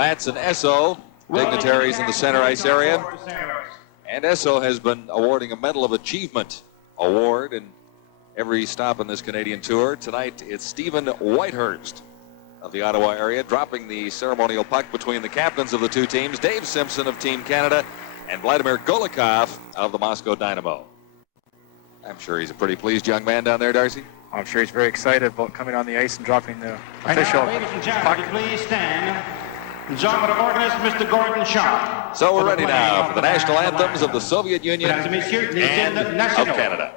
Bats and Esso, dignitaries in the center ice area. And Esso has been awarding a Medal of Achievement award in every stop on this Canadian tour. Tonight, it's Stephen Whitehurst of the Ottawa area dropping the ceremonial puck between the captains of the two teams, Dave Simpson of Team Canada and Vladimir Golikov of the Moscow Dynamo. I'm sure he's a pretty pleased young man down there, Darcy. I'm sure he's very excited about coming on the ice and dropping the official ladies and gentlemen, please stand. The Genre of organist, Mr. Gordon Shaw. So we're ready now for the national anthems of the Soviet Union and of Canada.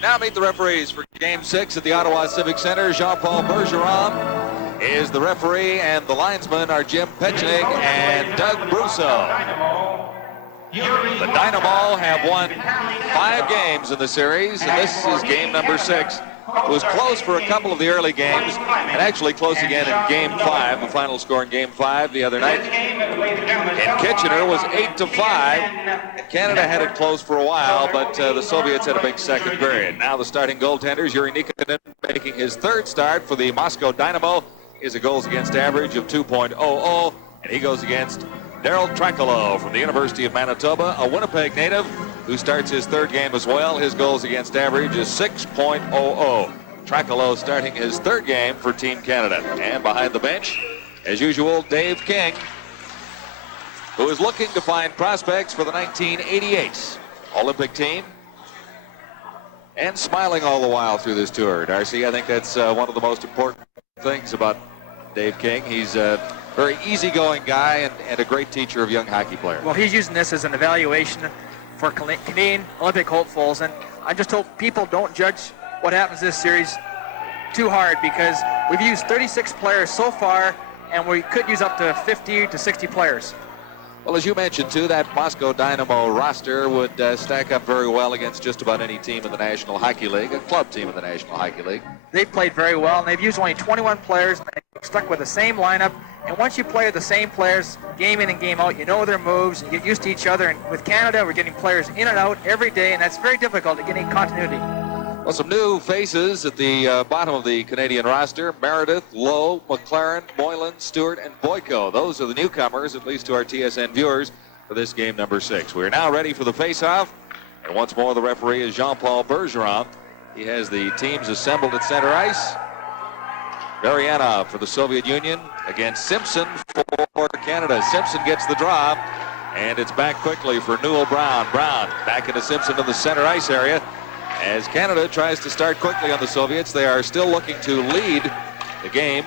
Now meet the referees for Game 6 at the Ottawa Civic Center. Jean-Paul Bergeron is the referee, and the linesmen are Jim Petchnig and Doug Brousseau. The Dynamo have won 5 games in the series, and this is game number 6. It was close for a couple of the early games, and actually close again in Game 5. The final score in Game 5 the other night in Kitchener was 8-5. And Canada had it close for a while, but the Soviets had a big second period. Now the starting goaltenders, Yuri Nikinin making his 3rd start for the Moscow Dynamo. He has a goals against average of 2.00, and he goes against Daryl Trakalo from the University of Manitoba, a Winnipeg native who starts his 3rd game as well. His goals against average is 6.00. Trakalo starting his 3rd game for Team Canada. And behind the bench, as usual, Dave King, who is looking to find prospects for the 1988 Olympic team. And smiling all the while through this tour, Darcy. I think that's one of the most important things about Dave King. He's very easygoing guy and a great teacher of young hockey players. Well, he's using this as an evaluation for Canadian Olympic hopefuls, and I just hope people don't judge what happens this series too hard, because we've used 36 players so far and we could use up to 50 to 60 players. Well, as you mentioned, too, that Moscow Dynamo roster would stack up very well against just about any team in the National Hockey League, a club team in the National Hockey League. They've played very well, and they've used only 21 players, and they've stuck with the same lineup. And once you play with the same players, game in and game out, you know their moves, you get used to each other. And with Canada, we're getting players in and out every day, and that's very difficult to get any continuity. Well, some new faces at the bottom of the Canadian roster: Meredith, Lowe, McLaren, Moylan, Stewart, and Boyko. Those are the newcomers, at least to our TSN viewers, for this game number 6. We are now ready for the face-off. And once more, the referee is Jean-Paul Bergeron. He has the teams assembled at center ice. Varianov for the Soviet Union against Simpson for Canada. Simpson gets the draw, and it's back quickly for Newell Brown. Brown back into Simpson in the center ice area. As Canada tries to start quickly on the Soviets, they are still looking to lead the game,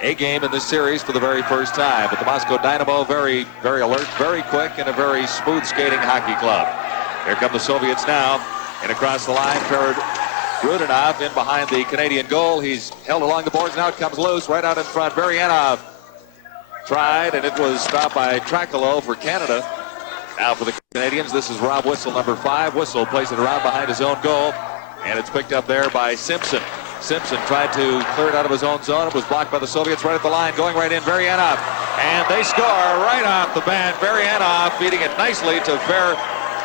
a game in this series for the very first time. But the Moscow Dynamo, very, very alert, very quick, and a very smooth skating hockey club. Here come the Soviets now, and across the line, Rudinov in behind the Canadian goal. He's held along the boards, now it comes loose, right out in front. Varianov tried, and it was stopped by Trakalo for Canada. Now for the Canadians, this is Rob Whistle, number 5. Whistle plays it around behind his own goal, and it's picked up there by Simpson. Simpson tried to clear it out of his own zone. It was blocked by the Soviets right at the line, going right in. Varianov, and they score right off the bat. Varianov feeding it nicely to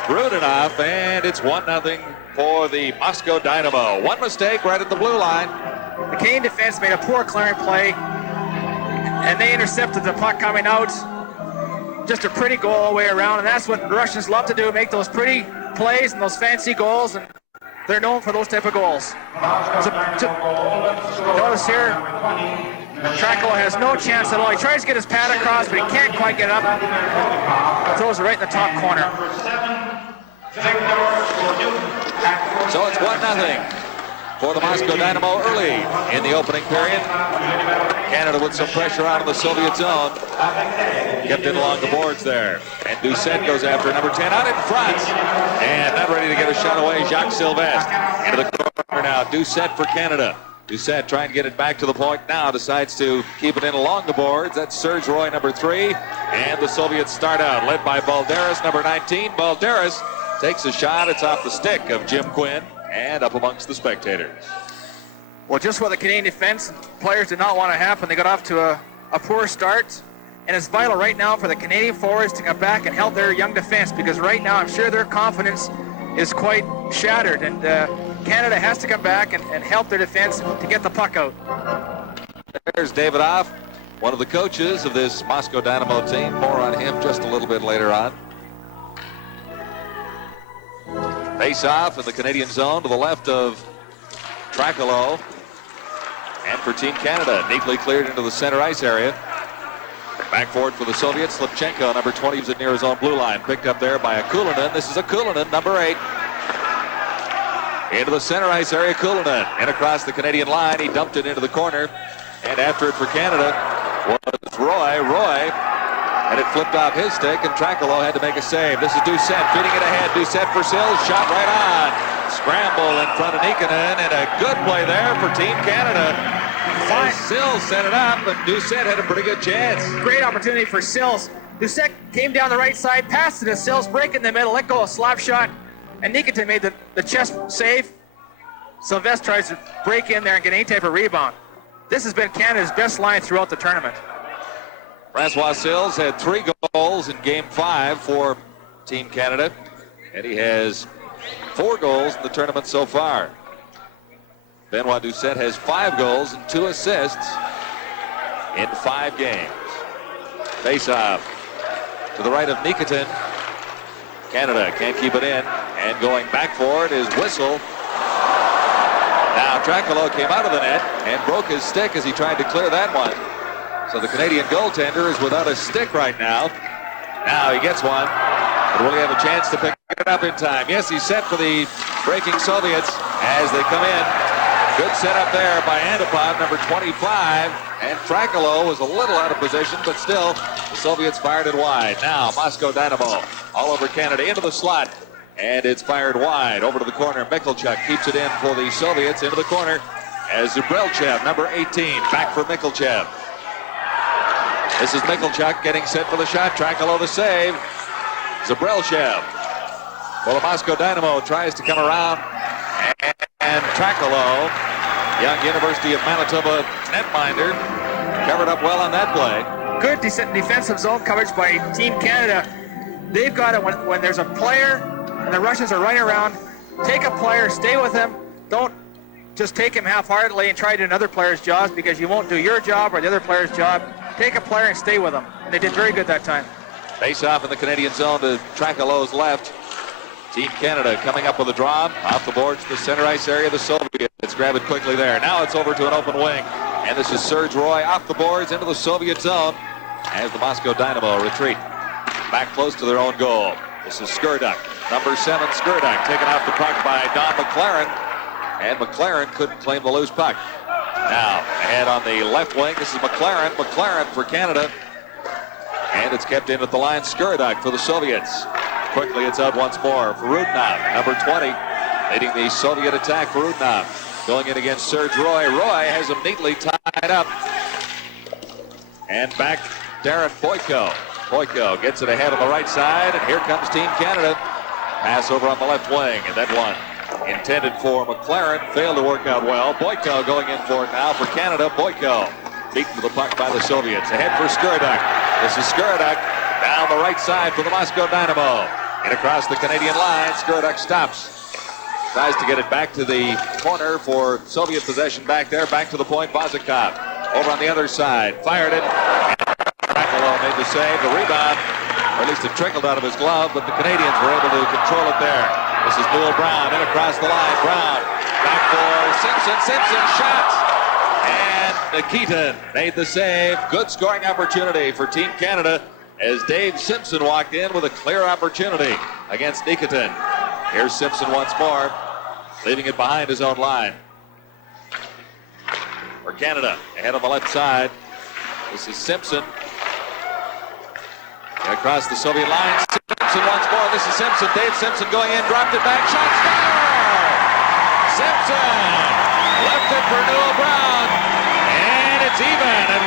Rudinov, and it's 1-0 for the Moscow Dynamo. One mistake right at the blue line. The Canadian defense made a poor clearing play, and they intercepted the puck coming out. Just a pretty goal all the way around, and that's what the Russians love to do, make those pretty plays and those fancy goals, and they're known for those type of goals. Notice here, Trakalo has no chance at all. He tries to get his pad across, but he can't quite get it up. Throws it right in the top corner. So it's 1-0 for the Moscow Dynamo early in the opening period. Canada with some pressure out of the Soviet zone. Kept it along the boards there. And Doucette goes after number 10 out in front. And not ready to get a shot away, Jacques Sylvestre. Into the corner now, Doucette for Canada. Doucette trying to get it back to the point now, decides to keep it in along the boards. That's Serge Roy, number 3. And the Soviets start out, led by Balderas, number 19. Balderas takes a shot. It's off the stick of Jim Quinn and up amongst the spectators. Well, just what the Canadian defense players did not want to happen. They got off to a poor start, and it's vital right now for the Canadian forwards to come back and help their young defense, because right now I'm sure their confidence is quite shattered, and Canada has to come back and help their defense to get the puck out. There's Davidoff, one of the coaches of this Moscow Dynamo team. More on him just a little bit later on. Face off in the Canadian zone to the left of Trakalo. And for Team Canada, neatly cleared into the center ice area. Back forward for the Soviets, Slipchenko, number 20, is near his own blue line. Picked up there by Akulinen. This is Akulinen, number 8. Into the center ice area, Kulinen. And across the Canadian line, he dumped it into the corner. And after it for Canada was Roy. Roy had it flipped off his stick, and Trakalo had to make a save. This is Doucette feeding it ahead. Doucette for Sills, shot right on. Scramble in front of Nikkanen, and a good play there for Team Canada. Sills set it up, and Doucette had a pretty good chance. Great opportunity for Sills. Doucette came down the right side, passed it to Sills, break in the middle, let go a slap shot, and Nikkanen made the chest save. Sylvestre tries to break in there and get any type of rebound. This has been Canada's best line throughout the tournament. Francois Sills had 3 goals in Game 5 for Team Canada, and he has 4 goals in the tournament so far. Benoit Doucette has 5 goals and 2 assists in 5 games. Face-off to the right of Nikkanen. Canada can't keep it in, and going back for it is Whistle. Now Trakalo came out of the net and broke his stick as he tried to clear that one. So the Canadian goaltender is without a stick right now. Now he gets one, but will he have a chance to pick it up in time? Yes, he's set for the breaking Soviets as they come in. Good setup there by Andipov, number 25. And Trakalo was a little out of position, but still, the Soviets fired it wide. Now, Moscow Dynamo all over Canada into the slot. And it's fired wide over to the corner. Mikhalchuk keeps it in for the Soviets into the corner as Zubrelchev, number 18, back for Mikhalchev. This is Mikhalchuk getting set for the shot. Trakalo the save. Zabrelchev. Well, the Moscow Dynamo tries to come around. And Trakalo, young University of Manitoba netminder, covered up well on that play. Good defensive zone coverage by Team Canada. They've got it when there's a player and the Russians are running around. Take a player, stay with him. Don't just take him half-heartedly and try to do another player's job, because you won't do your job or the other player's job. Take a player and stay with him. And they did very good that time. Face off in the Canadian zone to Trakalo's left. Team Canada coming up with a draw. Off the boards to the center ice area. The Soviets grab it quickly there. Now it's over to an open wing. And this is Serge Roy off the boards into the Soviet zone as the Moscow Dynamo retreat back close to their own goal. This is Skurduk, number 7 Skurduk, taken off the puck by Don McLaren, and McLaren couldn't claim the loose puck. Now ahead on the left wing, this is McLaren for Canada, and it's kept in at the line. Skurduk for the Soviets. Quickly it's out once more for Rudnov, number 20, leading the Soviet attack. For Rudnov going in against Serge Roy. Roy has him neatly tied up, and back Darren Boyko. Boyko gets it ahead on the right side, and here comes Team Canada. Pass over on the left wing, and that one intended for McLaren failed to work out well. Boyko going in for it now for Canada. Boyko beaten to the puck by the Soviets. Ahead for Skurduk. This is Skurduk down the right side for the Moscow Dynamo. And across the Canadian line, Skurduk stops. Tries to get it back to the corner for Soviet possession back there. Back to the point, Vazikov. Over on the other side, fired it. Trakalo made the save, the rebound, or at least it trickled out of his glove, but the Canadians were able to control it there. This is Newell Brown in across the line. Brown back for Simpson. Simpson shots, and Nikitin made the save. Good scoring opportunity for Team Canada as Dave Simpson walked in with a clear opportunity against Nikitin. Here's Simpson once more, leaving it behind his own line. For Canada, ahead on the left side, this is Simpson. And across the Soviet line, Simpson once more. This is Simpson. Dave Simpson going in, dropped it back, shot, score! Simpson left it for Newell Brown, and it's even at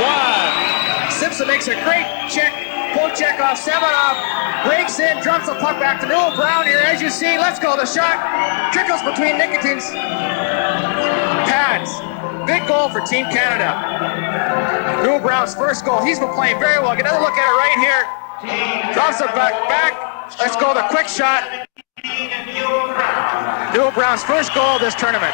1. Simpson makes a great check, poke check off Semenov, breaks in, drops the puck back to Newell Brown here. As you see, let's go. The shot trickles between Nikitin's pads. Big goal for Team Canada. Newell Brown's first goal. He's been playing very well. Get another look at it right here. Drops it back. Let's go. The quick shot. Newell Brown's first goal of this tournament.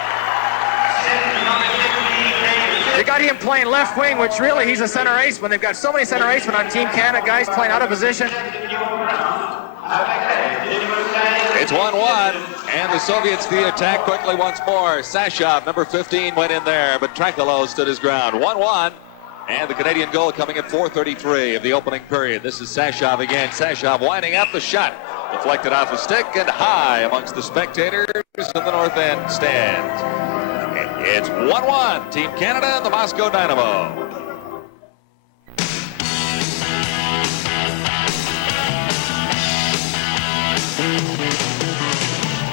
They got him playing left wing, which really he's a center iceman. They've got so many center icemen on Team Canada, guys playing out of position. It's 1-1, and the Soviets the attack quickly once more. Sashov, number 15, went in there, but Trakalo stood his ground. 1-1, and the Canadian goal coming at 4:33 of the opening period. This is Sashov again. Sashov winding up the shot. Deflected off a stick and high amongst the spectators in the north end stands. It's 1-1, Team Canada and the Moscow Dynamo.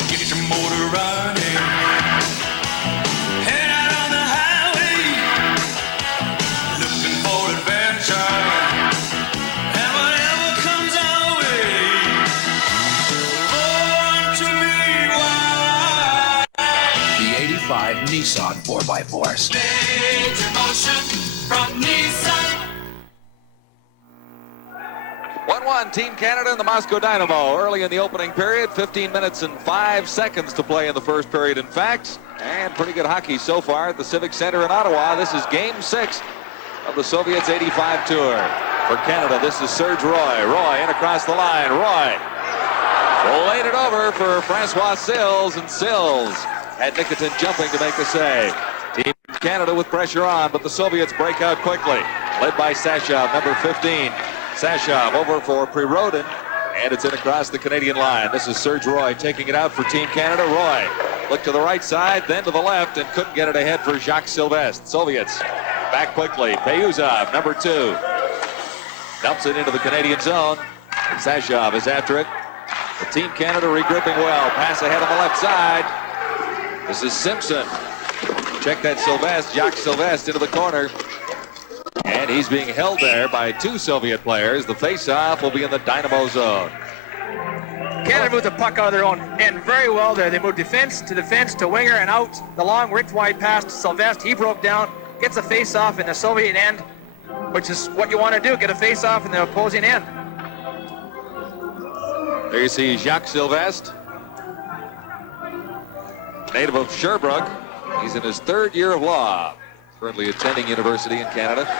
Get your motor running. Head out on the highway. Looking for adventure. And whatever comes our way. Born to be wild. The 85 Nissan 4x4. Major motion from Nissan. 1-1, Team Canada and the Moscow Dynamo. Early in the opening period, 15 minutes and 5 seconds to play in the first period, in fact. And pretty good hockey so far at the Civic Center in Ottawa. This is Game 6 of the Soviets' 85 tour. For Canada, this is Serge Roy. Roy in across the line. Roy laid it over for Francois Sills, and Sills had Nikitin jumping to make the save. Team Canada with pressure on, but the Soviets break out quickly. Led by Sashov, number 15. Sashov over for P.Rodin, and it's in across the Canadian line. This is Serge Roy taking it out for Team Canada. Roy looked to the right side, then to the left, and couldn't get it ahead for Jacques Sylvestre. Soviets back quickly. Peyuzov, number 2, dumps it into the Canadian zone. Sashov is after it. The Team Canada regripping well. Pass ahead on the left side. This is Simpson. Check that Sylvestre, Jacques Sylvestre into the corner. And And he's being held there by two Soviet players. The face-off will be in the Dynamo zone. Canada moved the puck out of their own end very well there. They moved defense to winger and out. The long ripped wide pass to Sylvestre. He broke down, gets a face-off in the Soviet end, which is what you want to do, get a face-off in the opposing end. There you see Jacques Sylvestre, native of Sherbrooke. He's in his third year of law, currently attending university in Canada.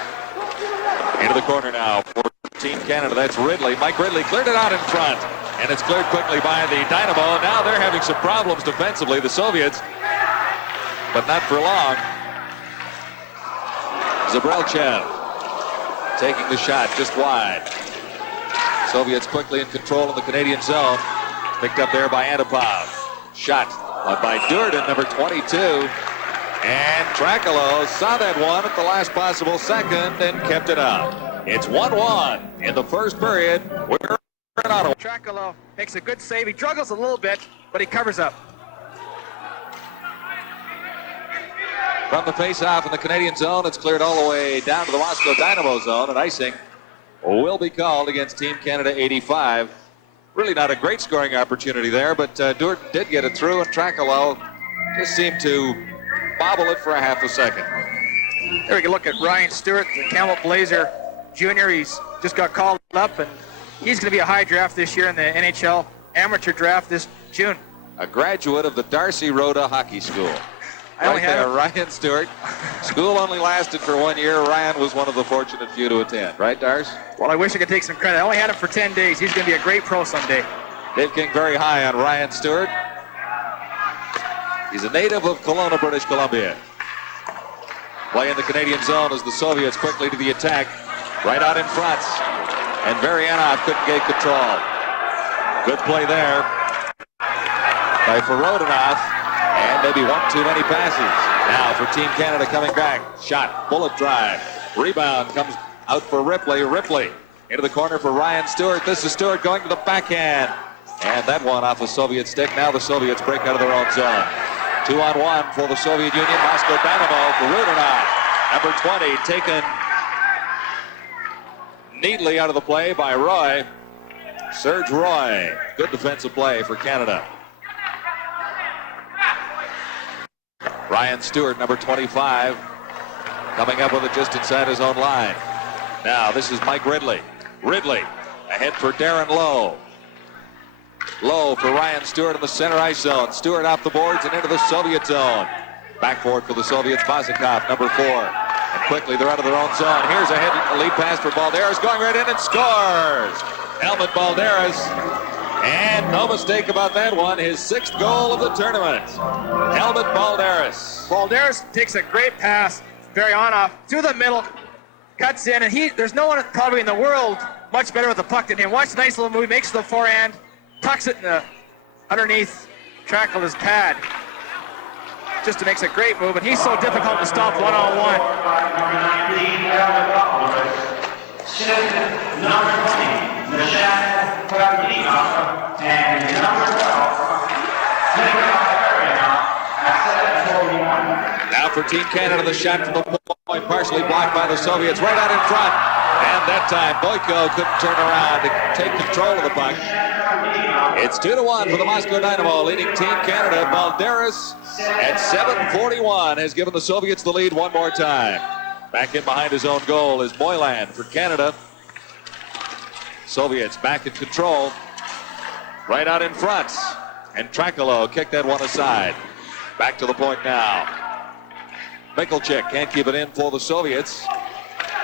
Into the corner now for Team Canada. That's Ridley. Mike Ridley cleared it out in front, and it's cleared quickly by the Dynamo. Now they're having some problems defensively, the Soviets, but not for long. Zabrelchev taking the shot just wide. Soviets quickly in control in the Canadian zone. Picked up there by Antipov. Shot by Durdin, number 22. And Trakalo saw that one at the last possible second and kept it up. It's 1-1 in the first period. We're in Ottawa. Trakalo makes a good save. He struggles a little bit, but he covers up. From the face-off in the Canadian zone, it's cleared all the way down to the Moscow Dynamo zone, and icing will be called against Team Canada 85. Really not a great scoring opportunity there, but Durdin did get it through, and Trakalo just seemed to bobble it for a half a second. There we can look at Ryan Stewart, the Campbell Blazer Jr. He's just got called up, and he's going to be a high draft this year in the NHL amateur draft this June. A graduate of the Darcy Rhoda Hockey School. I only had Ryan Stewart. School only lasted for 1 year. Ryan was one of the fortunate few to attend. Right, Darce? Well, I wish I could take some credit. I only had him for 10 days. He's going to be a great pro someday. Dave King very high on Ryan Stewart. He's a native of Kelowna, British Columbia. Play in the Canadian zone as the Soviets quickly to the attack. Right out in front. And Varianov couldn't get control. Good play there by Ferodinov. And maybe one too many passes. Now for Team Canada coming back. Shot, bullet drive. Rebound comes out for Ripley. Ripley into the corner for Ryan Stewart. This is Stewart going to the backhand. And that one off a Soviet stick. Now the Soviets break out of their own zone. 2-on-1 for the Soviet Union. Moscow Dynamo for Rudinov. Number 20 taken neatly out of the play by Roy. Serge Roy. Good defensive play for Canada. Ryan Stewart, number 25, coming up with it just inside his own line. Now this is Mike Ridley. Ridley ahead for Darren Lowe. Lowe for Ryan Stewart in the center ice zone. Stewart off the boards and into the Soviet zone. Backboard for the Soviets, Bazikov, number 4. And quickly they're out of their own zone. Here's a lead pass for Balderas, going right in and scores. Helmut Balderas. And no mistake about that one, his 6th goal of the tournament. Helmut Balderas. Balderas takes a great pass, very on-off, through the middle, cuts in, and there's no one probably in the world much better with the puck than him. Watch the nice little move, makes the forehand, tucks it in the underneath Trakalo's pad. Just makes a great move, and he's so difficult to stop one-on-one. Now for Team Canada, the shot from the point, partially blocked by the Soviets, right out in front. And that time, Boyko couldn't turn around to take control of the puck. It's 2-1 for the Moscow Dynamo, leading Team Canada. Balderas at 7:41 has given the Soviets the lead one more time. Back in behind his own goal is Moylan for Canada. Soviets back in control. Right out in front. And Trakalo kicked that one aside. Back to the point now. Mikulchik can't keep it in for the Soviets.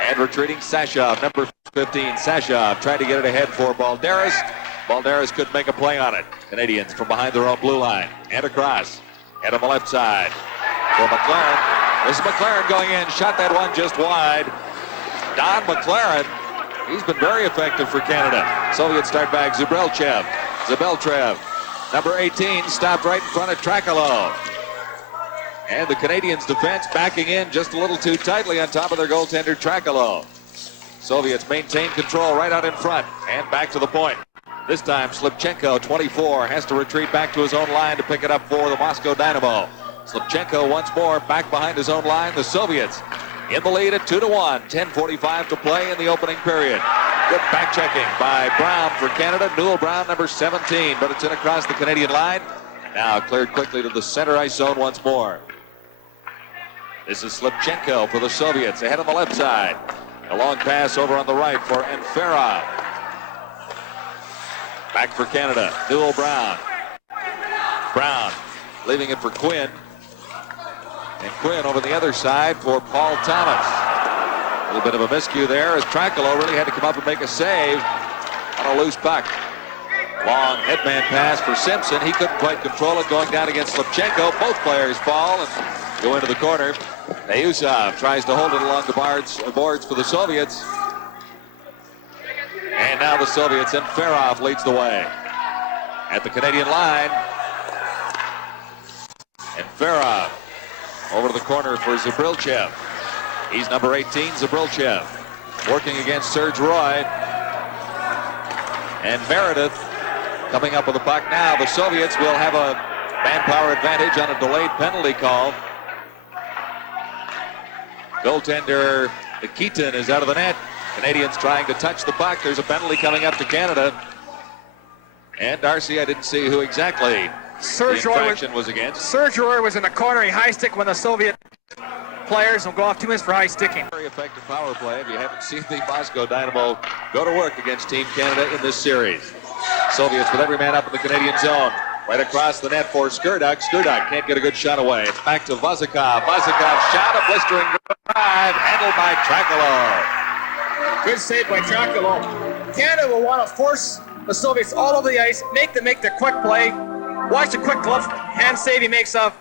And retreating Sashov, number 15. Sashov tried to get it ahead for Balderas. Balderas couldn't make a play on it. Canadians from behind their own blue line. And across. And on the left side for McLaren. This is McLaren going in. Shot that one just wide. Don McLaren. He's been very effective for Canada. Soviets start back. Zabeltrev, number 18, stopped right in front of Trakalo. And the Canadians' defense backing in just a little too tightly on top of their goaltender, Trakalo. Soviets maintain control right out in front and back to the point. This time, Slipchenko, 24, has to retreat back to his own line to pick it up for the Moscow Dynamo. Slipchenko once more back behind his own line. The Soviets in the lead at 2-1. 10:45 to play in the opening period. Good back checking by Brown for Canada. Newell Brown, number 17, but it's in across the Canadian line. Now cleared quickly to the center ice zone once more. This is Slipchenko for the Soviets, ahead on the left side. A long pass over on the right for Enferov. Back for Canada, Newell Brown. Brown leaving it for Quinn. And Quinn over the other side for Paul Thomas. A little bit of a miscue there as Tracolo really had to come up and make a save on a loose puck. Long headman pass for Simpson. He couldn't quite control it going down against Slipchenko. Both players fall and go into the corner. Ayusov tries to hold it along the boards for the Soviets. And now the Soviets, and Ferov leads the way. At the Canadian line. And Ferov over to the corner for Zabrilchev. He's number 18, Zabrilchev. Working against Serge Roy. And Meredith coming up with the puck now. The Soviets will have a manpower advantage on a delayed penalty call. Goaltender Nikitin is out of the net. Canadians trying to touch the puck. There's a penalty coming up to Canada. And Darcy, I didn't see who exactly Serge the Roy infraction was against. Serge Roy was in the corner. He high stick when the Soviet players will go off 2 minutes for high sticking. Very effective power play. If you haven't seen the Moscow Dynamo go to work against Team Canada in this series. Soviets with every man up in the Canadian zone. Right across the net for Skurduk. Skurduk can't get a good shot away. It's back to Vazikov. Vazikov shot, a blistering drive, handled by Tracolo. Good save by Tracolo. Canada will want to force the Soviets all over the ice, make them make their quick play. Watch the quick glove hand save he makes of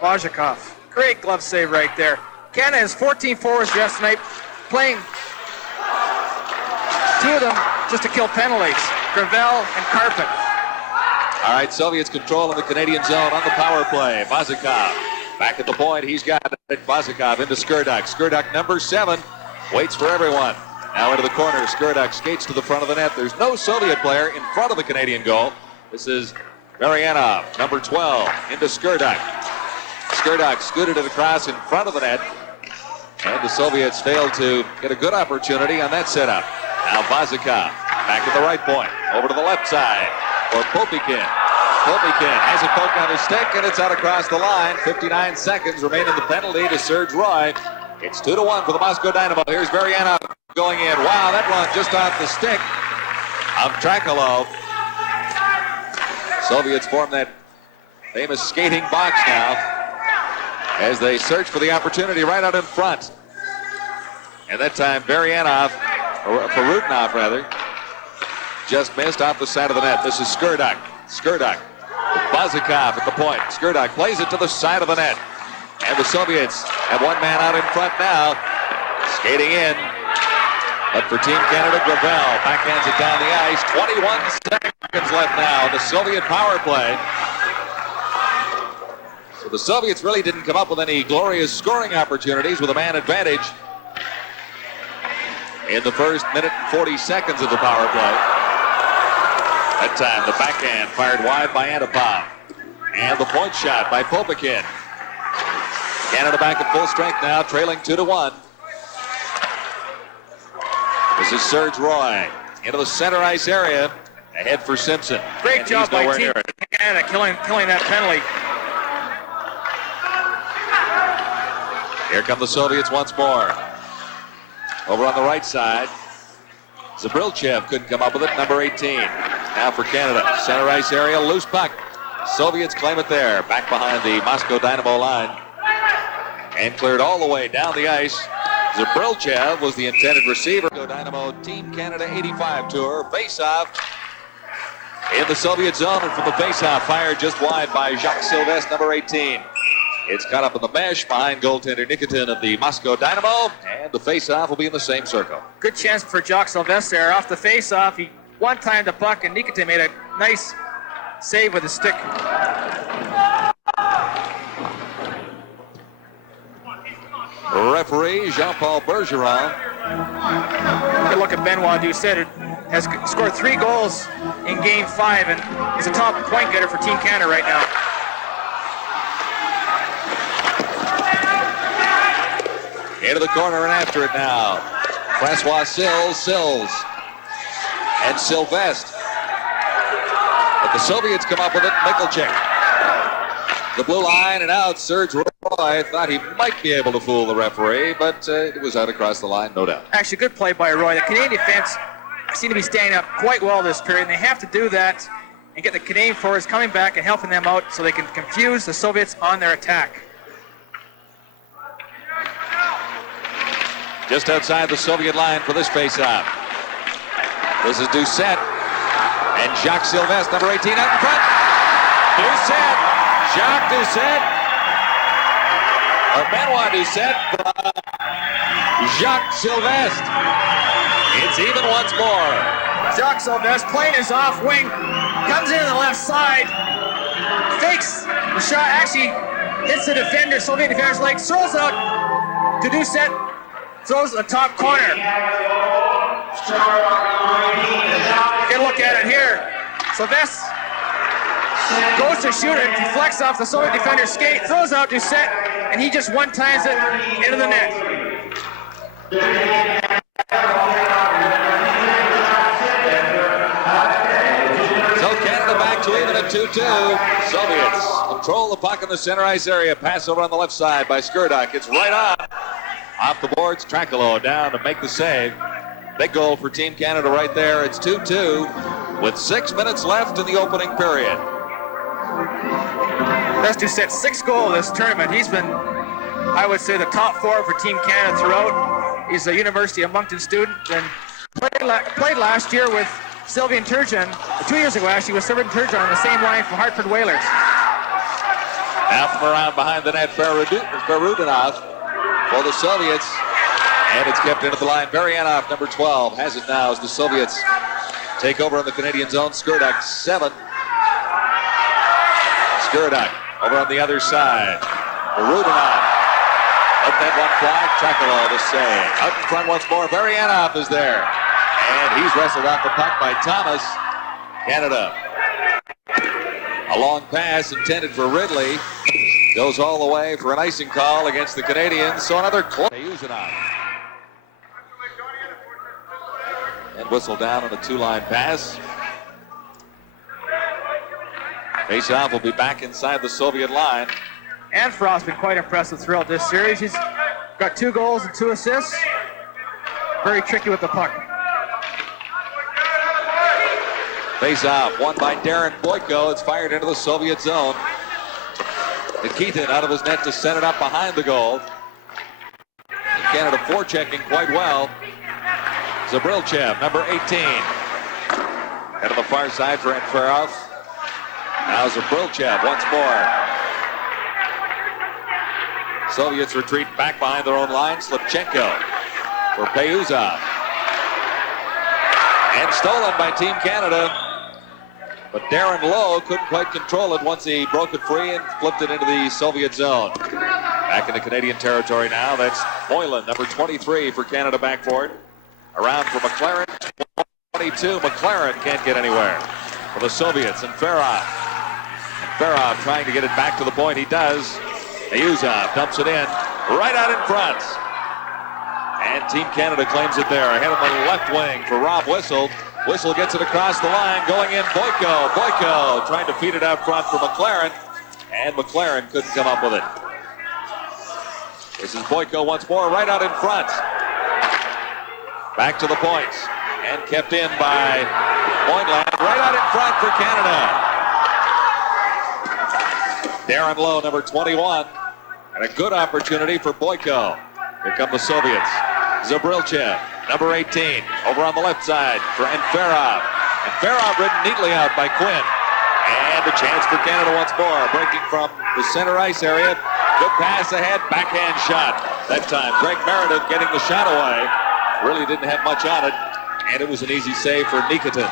Vazikov. Great glove save right there. Canada has 14 forwards just tonight, playing 2 of them just to kill penalties. Gravel and Carpet. All right, Soviets control in the Canadian zone on the power play. Vazikov back at the point. He's got it. Vazikov into Skurduk. Skurduk, number 7, waits for everyone. Now into the corner. Skurduk skates to the front of the net. There's no Soviet player in front of the Canadian goal. This is Marianov, number 12, into Skurduk. Skurduk scooted it across in front of the net. And the Soviets failed to get a good opportunity on that setup. Now Vazikov back at the right point. Over to the left side for Popikin. Popikin has it poked on his stick, and it's out across the line. 59 seconds remain in the penalty to Serge Roy. It's 2-1 for the Moscow Dynamo. Here's Varianov going in. Wow, that one just off the stick of Tracolo. Soviets form that famous skating box now as they search for the opportunity right out in front. And that time Varianov, or Perutnov rather, just missed off the side of the net. This is Skurduk. Skurduk with Vazikov at the point. Skurduk plays it to the side of the net. And the Soviets have one man out in front now. Skating in. But for Team Canada, Gravel backhands it down the ice. 21 seconds left now. The Soviet power play. So the Soviets really didn't come up with any glorious scoring opportunities with a man advantage in the first minute and 40 seconds of the power play. That time the backhand fired wide by Antipov. And the point shot by Popikin. Canada back at full strength now, trailing 2-1. This is Serge Roy into the center ice area. Ahead for Simpson. Great job by Team Canada killing that penalty. Here come the Soviets once more. Over on the right side. Zabrilchev couldn't come up with it, number 18. Now for Canada. Center ice area, loose puck. Soviets claim it there. Back behind the Moscow Dynamo line. And cleared all the way down the ice. Zabrilchev was the intended receiver. Dynamo Team Canada 85 tour. Face-off in the Soviet zone. And from the face-off, fired just wide by Jacques Sylvestre, number 18. It's caught up in the mesh behind goaltender Nikitin of the Moscow Dynamo. And the face-off will be in the same circle. Good chance for Jacques Sylvestre there. Off the face-off, he one-timed the puck, and Nikitin made a nice save with his stick. Referee Jean-Paul Bergeron. Good look at Benoit Doucet, has scored 3 goals in Game 5 and is a top point getter for Team Canada right now. Into the corner and after it now. Francois Sills, and Sylvestre. But the Soviets come up with it. Mikulchik. The blue line and out. Serge Roy thought he might be able to fool the referee, but it was out across the line, no doubt. Actually, good play by Roy. The Canadian defense seem to be standing up quite well this period, and they have to do that and get the Canadian forwards coming back and helping them out so they can confuse the Soviets on their attack. Just outside the Soviet line for this face-off. This is Doucette and Jacques Sylvestre, number 18 out in front. Doucette, Jacques Doucette, or Benoit Doucette, Jacques Sylvestre. It's even once more. Jacques Sylvestre playing his off wing, comes in on the left side, fakes the shot, actually hits the defender, Soviet defender's leg, throws out to Doucette, throws the top corner. Get a look at it here. Sylvestre goes to shoot it, deflects off the Soviet defender's skate, throws out Doucette, and he just one-times it into the net. So Canada back to even at 2-2. Soviets control the puck in the center ice area. Pass over on the left side by Skurdok. It's right on. Off the boards, Trakalo down to make the save. Big goal for Team Canada right there. It's 2-2 with 6 minutes left in the opening period. That's Doucette's sixth goal this tournament. He's been, I would say, the top forward for Team Canada throughout. He's a University of Moncton student and played last year with Sylvain Turgeon. 2 years ago, actually, with Sylvain Turgeon on the same line for Hartford Whalers. Now from around behind the net, Perudinov for the Soviets. And it's kept into the line. Varianov, number 12, has it now as the Soviets take over in the Canadian zone. Skurdok, 7. Skurdok over on the other side. Perudinov. Let that one fly. Trakalo the save. Out in front once more. Varianov is there. And he's wrestled off the puck by Thomas. Canada. A long pass intended for Ridley. Goes all the way for an icing call against the Canadians. So another close. They use it on. And whistle down on a two-line pass. Faceoff will be back inside the Soviet line. And Frost's been quite impressive throughout this series. He's got 2 goals and 2 assists. Very tricky with the puck. Faceoff won by Darren Boyko. It's fired into the Soviet zone. Nikitin out of his net to set it up behind the goal. Canada forechecking quite well. Zabrilchev, number 18. Head on the far side for Antferov. Now Zabrilchev once more. Soviets retreat back behind their own line. Slipchenko for Payuzov. And stolen by Team Canada. But Darren Lowe couldn't quite control it once he broke it free and flipped it into the Soviet zone. Back into Canadian territory now. That's Moylan, number 23 for Canada back for it. Around for McLaren, 22. McLaren can't get anywhere for the Soviets. And Farov trying to get it back to the point. He does. Ayuzov dumps it in right out in front. And Team Canada claims it there. Ahead on the left wing for Rob Whistle. Whistle gets it across the line, going in Boyko. Boyko trying to feed it out front for McLaren, and McLaren couldn't come up with it. This is Boyko once more, right out in front. Back to the points, and kept in by Moylan, right out in front for Canada. Darren Lowe, number 21, and a good opportunity for Boyko. Here come the Soviets. Zabrilchev, number 18, over on the left side for Antferov. Antferov ridden neatly out by Quinn. And a chance for Canada once more, breaking from the center ice area. Good pass ahead, backhand shot. That time, Greg Meredith getting the shot away. Really didn't have much on it, and it was an easy save for Nikitin.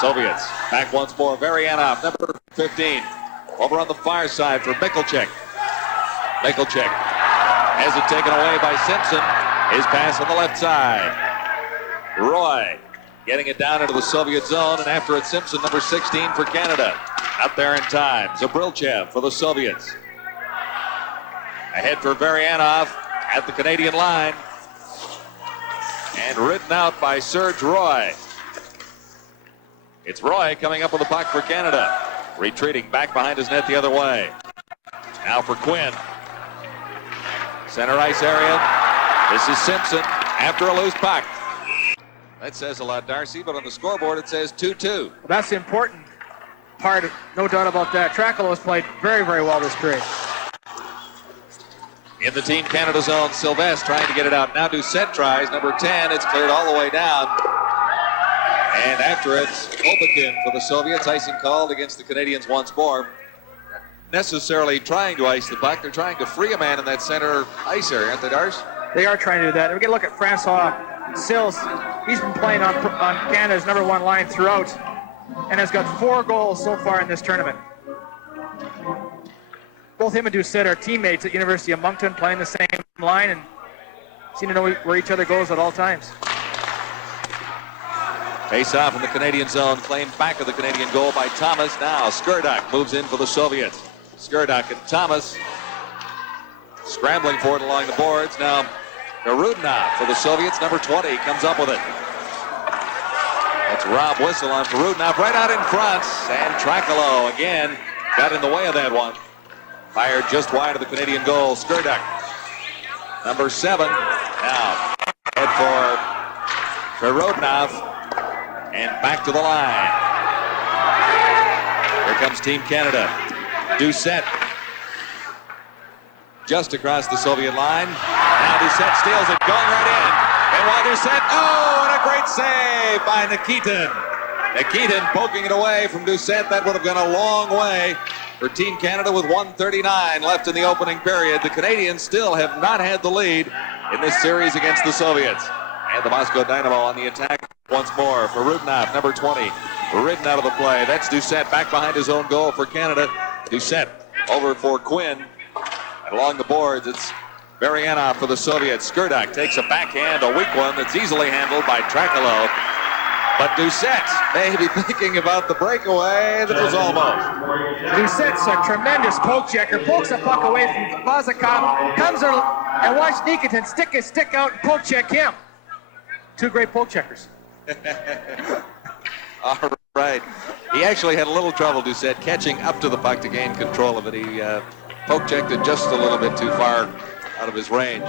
Soviets back once more. Varianov, number 15, over on the far side for Mikulchik. Mikulchik has it taken away by Simpson. His pass on the left side. Roy getting it down into the Soviet zone, and after it, Simpson, number 16 for Canada. Out there in time. Zabrilchev for the Soviets. Ahead for Varianov. at the Canadian line. And ridden out by Serge Roy. It's Roy coming up with the puck for Canada. Retreating back behind his net the other way. Now for Quinn. Center ice area. This is Simpson after a loose puck. That says a lot, Darcy, but on the scoreboard it says 2-2. That's the important part, no doubt about that. Tracolo has played very, very well this period. In the Team Canada zone, Sylvestre trying to get it out. Now Doucette tries, number 10. It's cleared all the way down. And after it, Obakin for the Soviets. Icing called against the Canadians once more. Necessarily trying to ice the puck. They're trying to free a man in that center ice area, aren't they, Darce? They are trying to do that. We're going to look at Francois Sills. He's been playing on Canada's #1 line throughout and has got 4 goals so far in this tournament. Both him and Doucette are teammates at University of Moncton, playing the same line and seem to know where each other goes at all times. Face off in the Canadian zone, claimed back of the Canadian goal by Thomas. Now Skurdok moves in for the Soviets. Skurdok and Thomas scrambling for it along the boards. Now Perudinov for the Soviets, number 20, comes up with it. That's Rob Whistle on Perudinov right out in front. And Tracolo again got in the way of that one. Fired just wide of the Canadian goal. Skurdok, number 7. Now head for Perudinov and back to the line. Here comes Team Canada. Doucette just across the Soviet line. Now Doucette steals it, going right in. And while Doucette, oh, and a great save by Nikitin. Nikitin poking it away from Doucette. That would have gone a long way for Team Canada with 1:39 left in the opening period. The Canadians still have not had the lead in this series against the Soviets. And the Moscow Dynamo on the attack once more for Rudnov, number 20, ridden out of the play. That's Doucette back behind his own goal for Canada. Doucette over for Quinn. And along the boards, it's Varianov for the Soviets. Skurdok takes a backhand, a weak one that's easily handled by Tracolo. But Doucette may be thinking about the breakaway that was almost. Doucette's a tremendous poke checker. Pokes a puck away from Vazakov. Comes and watch Nikitin stick his stick out and poke check him. 2 great poke checkers. All right. He actually had a little trouble, Doucette, catching up to the puck to gain control of it. He poke checked it just a little bit too far out of his range.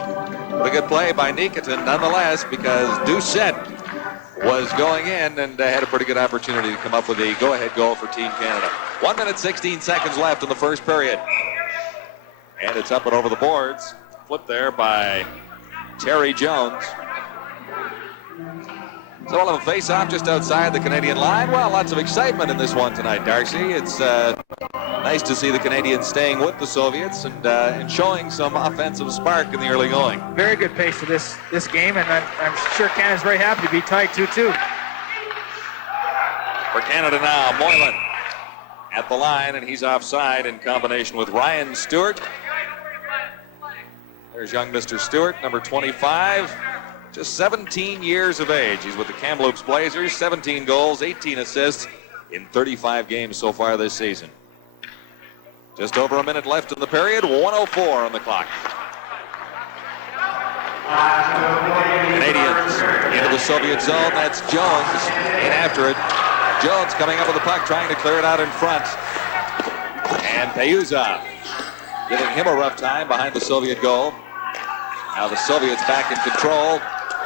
But a good play by Nikitin nonetheless, because Doucette was going in and had a pretty good opportunity to come up with a go-ahead goal for Team Canada. 1 minute, 16 seconds left in the first period. And it's up and over the boards. Flipped there by Terry Jones. So we'll have a face-off just outside the Canadian line. Well, lots of excitement in this one tonight, Darcy. It's nice to see the Canadians staying with the Soviets and showing some offensive spark in the early going. Very good pace to this game, and I'm sure Canada's very happy to be tied 2-2. For Canada now, Moylan at the line, and he's offside in combination with Ryan Stewart. There's young Mr. Stewart, number 25. Just 17 years of age. He's with the Kamloops Blazers, 17 goals, 18 assists in 35 games so far this season. Just over a minute left in the period, 1:04 on the clock. Canadians into the Soviet zone. That's Jones in after it. Jones coming up with the puck, trying to clear it out in front. And Payuzov giving him a rough time behind the Soviet goal. Now the Soviets back in control.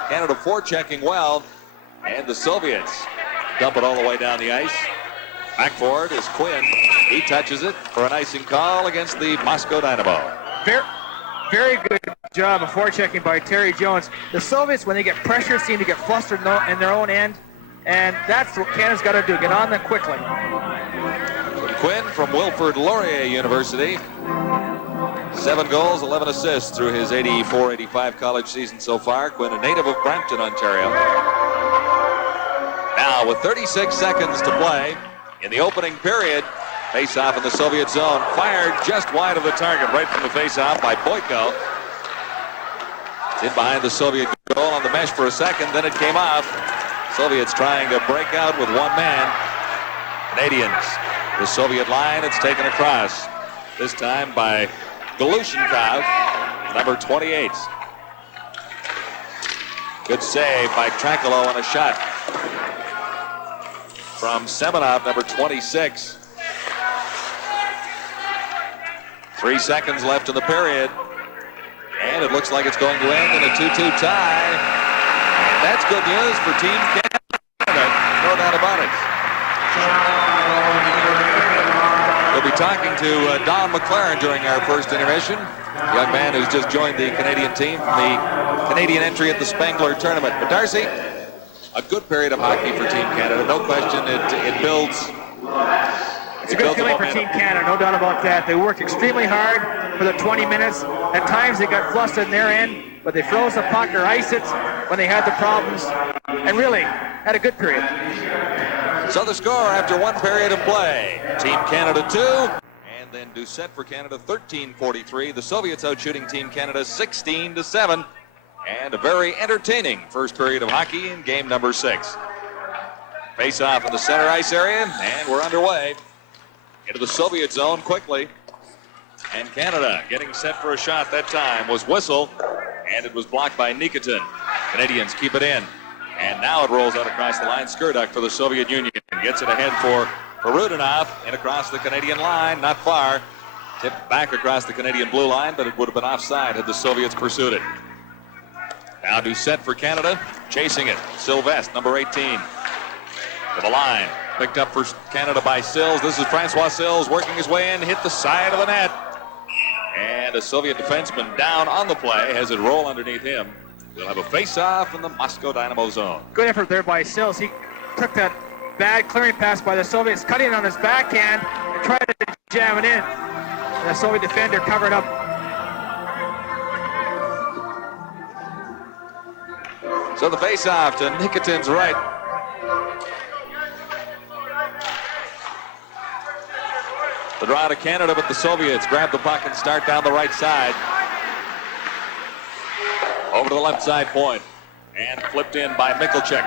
Canada forechecking well, and the Soviets dump it all the way down the ice. Back forward is Quinn. He touches it for an icing call against the Moscow Dynamo. Very good job of forechecking by Terry Jones. The Soviets, when they get pressure, seem to get flustered in their own end, and that's what Canada's got to do, get on them quickly. Quinn from Wilfrid Laurier University. 7 goals, 11 assists through his 84-85 college season so far. Quinn, a native of Brampton, Ontario. Now, with 36 seconds to play in the opening period, face-off in the Soviet zone. Fired just wide of the target, right from the face-off by Boyko. It's in behind the Soviet goal on the mesh for a second, then it came off. Soviets trying to break out with one man. Canadians, the Soviet line, it's taken across. This time by Galushenkov, number 28. Good save by Trakalo on a shot from Semenov, number 26. 3 seconds left in the period. And it looks like it's going to end in a 2-2 tie. And that's good news for Team Canada. No doubt about it. We'll be talking to Don McLaren during our first intermission. A young man who's just joined the Canadian team from the Canadian entry at the Spengler tournament. But Darcy, a good period of hockey for Team Canada. No question, it builds. It's a good feeling for Team Canada, no doubt about that. They worked extremely hard for the 20 minutes. At times they got flustered in their end, but they froze the puck or iced it when they had the problems, and really had a good period. So the score after one period of play, Team Canada 2, and then Doucette for Canada 13-43. The Soviets out shooting Team Canada 16-7, and a very entertaining first period of hockey in game number 6. Face off in the center ice area, and we're underway. Into the Soviet zone quickly. And Canada getting set for a shot that time was Whistle, and it was blocked by Nikitin. Canadians keep it in. And now it rolls out across the line. Skurduk for the Soviet Union. Gets it ahead for Rudinov and across the Canadian line. Not far. Tipped back across the Canadian blue line, but it would have been offside had the Soviets pursued it. Now Doucette for Canada. Chasing it. Sylvestre, number 18. To the line. Picked up for Canada by Sills. This is Francois Sills working his way in. Hit the side of the net. And a Soviet defenseman down on the play has it roll underneath him. We'll have a face-off in the Moscow Dynamo zone. Good effort there by Sills. He took that bad clearing pass by the Soviets, cut in on his backhand and tried to jam it in. And the Soviet defender covered up. So the face-off to Nikitin's right. The draw to Canada, but the Soviets grab the puck and start down the right side. Over to the left side point. And flipped in by Mikulchek.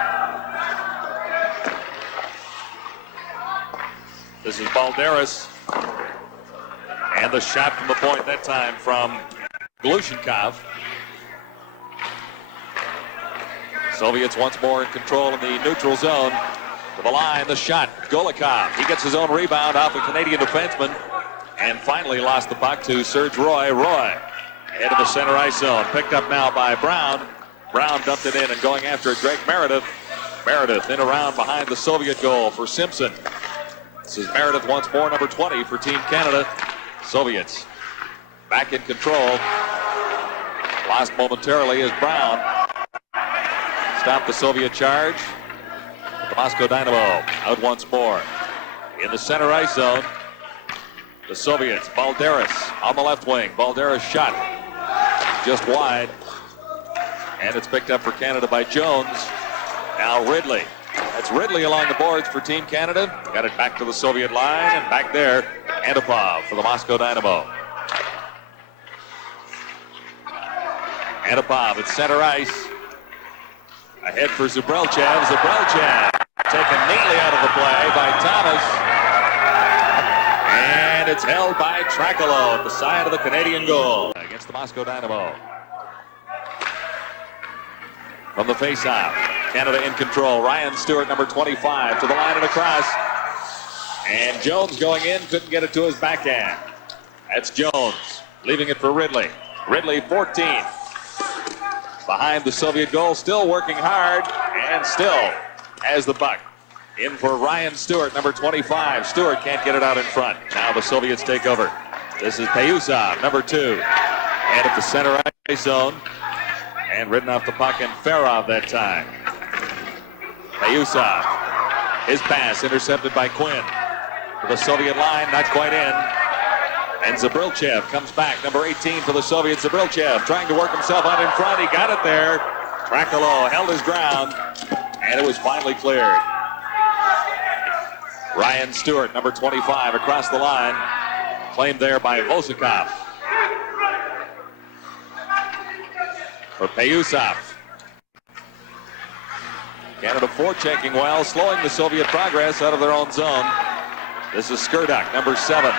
This is Balderas. And the shot from the point that time from Glushenkov. Soviets once more in control in the neutral zone. To the line, the shot, Golikov. He gets his own rebound off a Canadian defenseman and finally lost the puck to Serge Roy. Roy, head of the center ice zone. Picked up now by Brown. Brown dumped it in and going after it, Greg Meredith. Meredith in around behind the Soviet goal for Simpson. This is Meredith once more, number 20 for Team Canada. Soviets back in control. Lost momentarily as Brown stopped the Soviet charge. The Moscow Dynamo out once more. In the center ice zone, the Soviets, Balderas on the left wing. Balderas shot just wide. And it's picked up for Canada by Jones. Now Ridley. That's Ridley along the boards for Team Canada. Got it back to the Soviet line, and back there, Antipov for the Moscow Dynamo. Antipov at center ice. Ahead for Zabrelchev. Zabrelchev taken neatly out of the play by Thomas. And it's held by Trakalo at the side of the Canadian goal against the Moscow Dynamo. From the faceoff, Canada in control. Ryan Stewart, number 25, to the line and across. And Jones going in, couldn't get it to his backhand. That's Jones, leaving it for Ridley. Ridley, 14. Behind the Soviet goal, still working hard, and still has the puck. In for Ryan Stewart, number 25. Stewart can't get it out in front. Now the Soviets take over. This is Payusov, number 2. And at the center ice zone. And ridden off the puck, and Farov that time. Payusov. His pass intercepted by Quinn. To the Soviet line, not quite in. And Zabrilchev comes back, number 18 for the Soviets. Zabrilchev trying to work himself out in front. He got it there. Trakalo held his ground, and it was finally cleared. Ryan Stewart, number 25, across the line. Claimed there by Vosakov. For Payusov. Canada forechecking well, slowing the Soviet progress out of their own zone. This is Skurduk, number 7.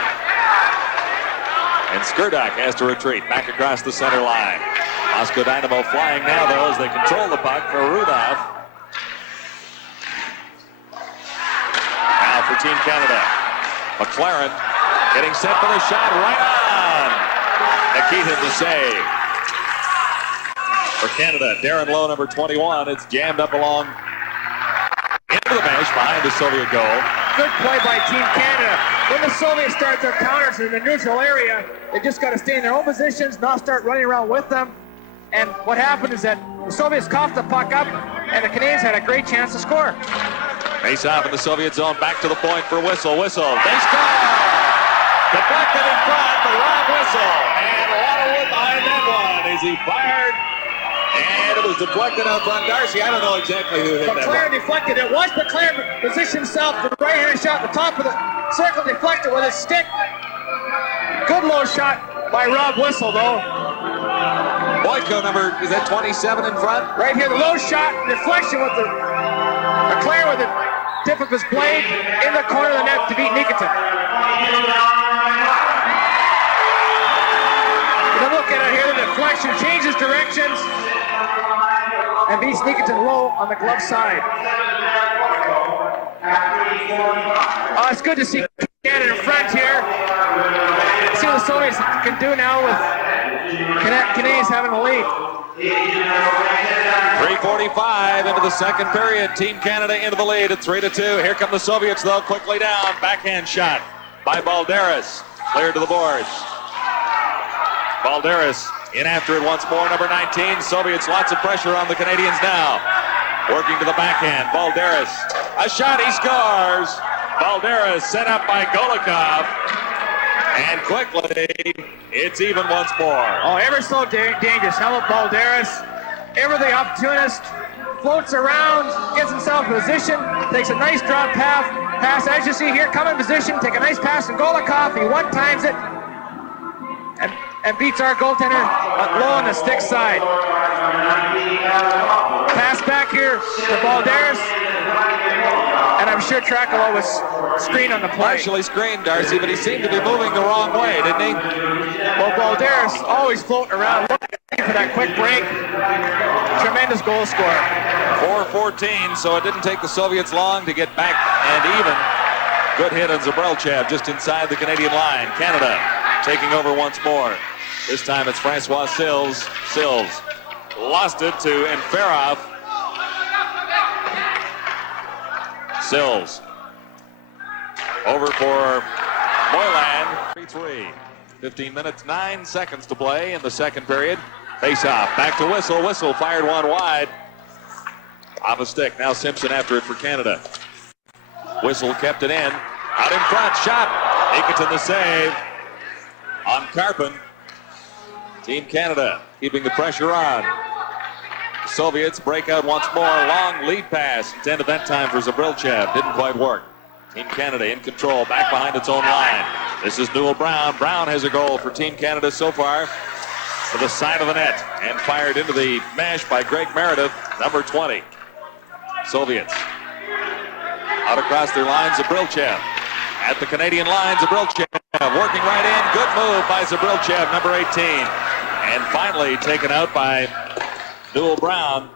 And Skurduk has to retreat back across the center line. Moscow Dynamo flying now, though, as they control the puck for Rudolph. Now for Team Canada. McLaren getting set for the shot, right on. Nikitin to save. For Canada, Darren Lowe, number 21. It's jammed up along into the mesh behind the Soviet goal. Good play by Team Canada. When the Soviets start their counters in the neutral area, they just got to stay in their own positions, not start running around with them. And what happened is that the Soviets coughed the puck up, and the Canadians had a great chance to score. Face off in the Soviet zone, back to the point for Whistle. Whistle, they score! Deflected in front for Rob Whistle. And a lot of wood behind that one as he fired. And it was deflected out front. Darcy, I don't know exactly who hit that McLaren one. deflected it. Once McLaren positioned himself for the right-handed shot at the top of the circle, deflected with his stick. Good low shot by Rob Whistle, though. Boyko, number, is that 27 in front? Right here, the low shot, deflection with the McLaren with the tip of his blade in the corner of the net to beat Nikitin. But look at it here, the deflection changes directions and beats Nikitin low on the glove side. Oh, it's good to see Canada in front here. See what the Soviets can do now with Canadians having a lead. 3:45 into the second period. Team Canada into the lead at 3-2. Here come the Soviets, though, quickly down. Backhand shot by Balderis. Cleared to the boards. Balderis in after it once more, number 19. Soviets, lots of pressure on the Canadians now. Working to the backhand. Balderis. A shot, he scores. Balderis set up by Golikov. And quickly, it's even once more. Oh, ever so dangerous. Helmut Balderis, ever the opportunist, floats around, gets himself in position, takes a nice drop pass. As you see here, come in position, take a nice pass from Golikov. He one-times it and beats our goaltender low on the stick side. Pass back here to Balderis. And I'm sure Trakalo was screened on the play. Partially screened, Darcy, but he seemed to be moving the wrong way, didn't he? Well, Balderis always floating around, looking for that quick break. Tremendous goal scorer. 4:14, so it didn't take the Soviets long to get back and even. Good hit on Zabrelchev just inside the Canadian line. Canada taking over once more. This time it's Francois Sills. Sills lost it to Enferov. Sills over for Moylan. 3-3. 15 minutes, 9 seconds to play in the second period. Face off. Back to Whistle. Whistle fired one wide. Off a stick. Now Simpson after it for Canada. Whistle kept it in. Out in front. Shot. Nikitin the save on Karpin. Team Canada keeping the pressure on. Soviets break out once more. Long lead pass intended that time for Zabrelchev. Didn't quite work. Team Canada in control, back behind its own line. This is Newell Brown. Brown has a goal for Team Canada so far to the side of the net and fired into the mesh by Greg Meredith, number 20. Soviets out across their line. Zabrelchev at the Canadian line. Zabrelchev working right in. Good move by Zabrelchev, number 18. And finally taken out by Newell Brown.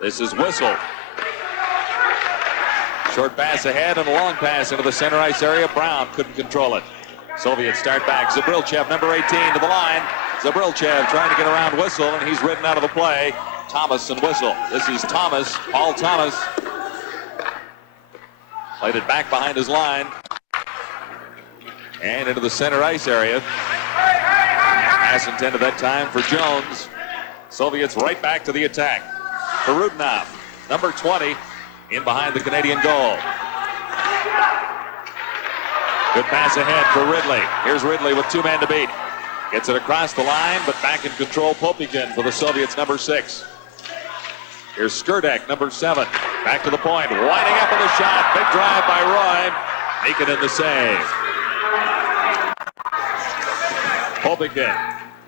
This is Whistle. Short pass ahead and a long pass into the center ice area. Brown couldn't control it. Soviets start back. Zabrelchev, number 18, to the line. Zabrelchev trying to get around Whistle, and he's ridden out of the play. Thomas and Whistle. This is Thomas, Paul Thomas. Played it back behind his line. And into the center ice area. Pass intended that time for Jones. Soviets right back to the attack. Perudinov, number 20, in behind the Canadian goal. Good pass ahead for Ridley. Here's Ridley with 2 men to beat. Gets it across the line, but back in control, Popikin for the Soviets, number 6. Here's Skurdek, number 7. Back to the point, winding up with a shot. Big drive by Roy. Nikitin the save. Popikin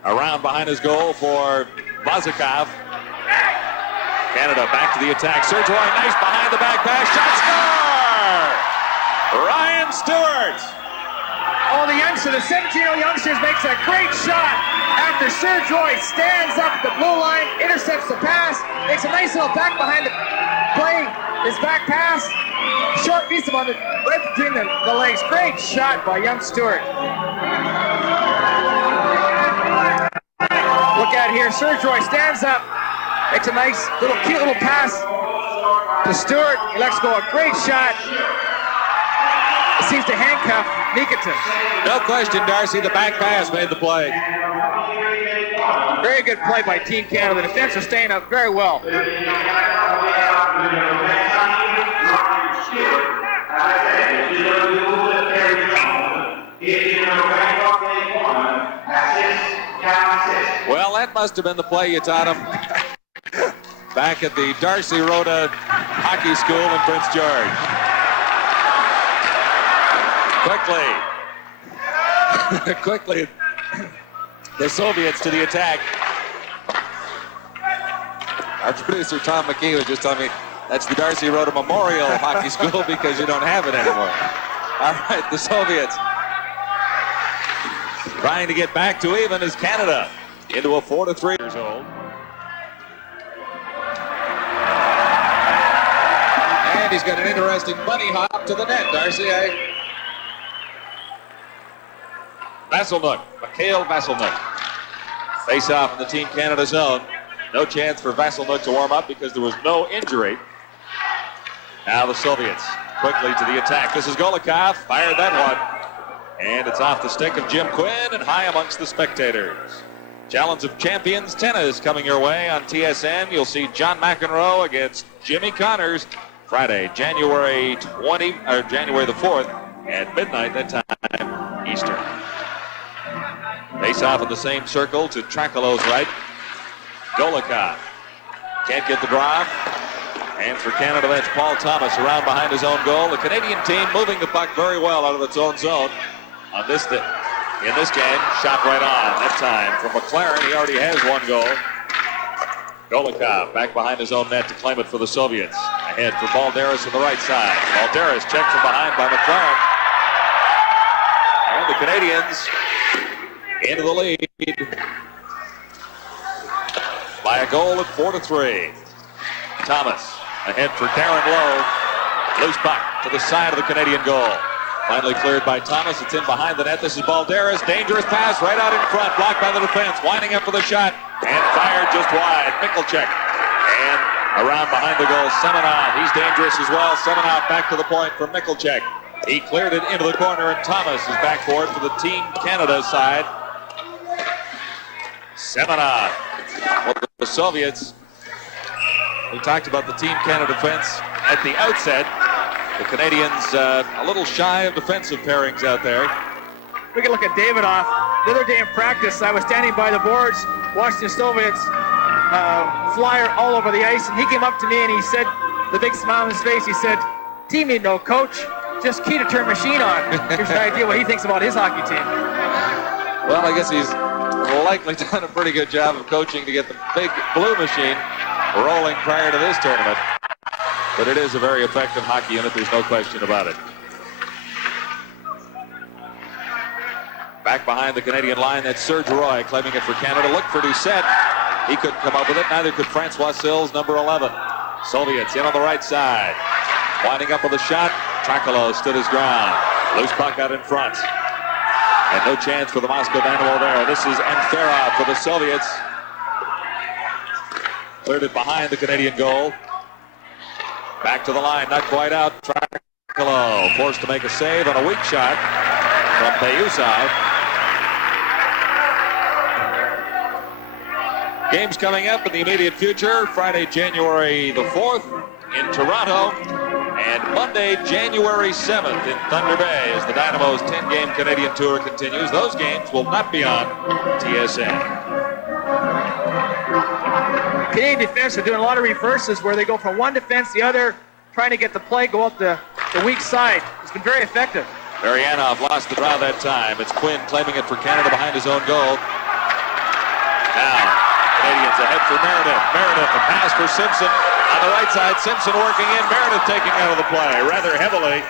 around behind his goal for Vazikov. Canada back to the attack. Serge Roy, nice behind the back pass. Shot, score! Ryan Stewart Oh, the youngster, the 17-year-old youngster makes a great shot after Serge Roy stands up at the blue line, intercepts the pass, makes a nice little back behind the play, his back pass, short piece of on the right between the legs. Great shot by young Stewart. Look at here, Serge Roy stands up, makes a nice little cute little pass to Stewart. He lets go a great shot. It seems to handcuff Nikitin. No question, Darcy, the back pass made the play. Very good play by Team Canada. The defense is staying up very well. Well, that must have been the play you taught him back at the Darcy Rhoda Hockey School in Prince George. Quickly, the Soviets to the attack. Our producer Tom McKee was just telling me that's the Darcy Rhoda Memorial Hockey School because you don't have it anymore. All right, the Soviets trying to get back to even as Canada into a 4-3 years old. And he's got an interesting bunny hop to the net, Darcy, eh? Vasselnuk, Mikhail Vasselnuk. Face off in the Team Canada zone. No chance for Vasselnuk to warm up because there was no injury. Now the Soviets quickly to the attack. This is Golikov, fired that one. And it's off the stick of Jim Quinn and high amongst the spectators. Challenge of Champions tennis coming your way on TSN. You'll see John McEnroe against Jimmy Connors Friday, January the 4th at midnight that time Eastern. Face off in the same circle to Trakelo's right. Golikov can't get the drive. And for Canada, that's Paul Thomas around behind his own goal. The Canadian team moving the puck very well out of its own zone on this in this game. Shot right on that time from McLaren. He already has one goal. Golikov back behind his own net to claim it for the Soviets. Ahead for Balderas on the right side. Balderas checked from behind by McLaren. And the Canadians into the lead by a goal at 4-3. Thomas ahead for Darren Lowe. Loose puck to the side of the Canadian goal. Finally cleared by Thomas. It's in behind the net. This is Balderas. Dangerous pass right out in front. Blocked by the defense. Winding up for the shot. And fired just wide. Mikkelchek. And around behind the goal, Semenov. He's dangerous as well. Semenov back to the point for Mikkelchek. He cleared it into the corner, and Thomas is back for it for the Team Canada side. Semenov. Well, the Soviets. We talked about the Team Canada defense at the outset. The Canadians a little shy of defensive pairings out there. We can look at Davidoff. The other day in practice, I was standing by the boards watching the Soviets flyer all over the ice, and he came up to me and he said, the big smile on his face, he said, "Team need no coach, just key to turn machine on." Here's an idea what he thinks about his hockey team. Well, I guess he's likely done a pretty good job of coaching to get the big blue machine rolling prior to this tournament. But it is a very effective hockey unit, there's no question about it. Back behind the Canadian line, that's Serge Roy claiming it for Canada. Look for Doucette. He couldn't come up with it, neither could Francois Sills, number 11. Soviets in on the right side. Winding up with a shot. Trakalo stood his ground. Loose puck out in front. And no chance for the Moscow Dynamo there. This is Anferov for the Soviets. Cleared it behind the Canadian goal. Back to the line, not quite out. Trakalo forced to make a save on a weak shot from Bayusov. Games coming up in the immediate future. Friday, January the 4th in Toronto. And Monday, January 7th in Thunder Bay as the Dynamo's 10-game Canadian tour continues. Those games will not be on TSN. Canadian defense are doing a lot of reverses where they go from one defense to the other, trying to get the play, go up the weak side. It's been very effective. Marianov lost the draw that time. It's Quinn claiming it for Canada behind his own goal. Now, Canadians ahead for Meredith. Meredith, a pass for Simpson. On the right side, Simpson working in. Meredith taking out of the play rather heavily.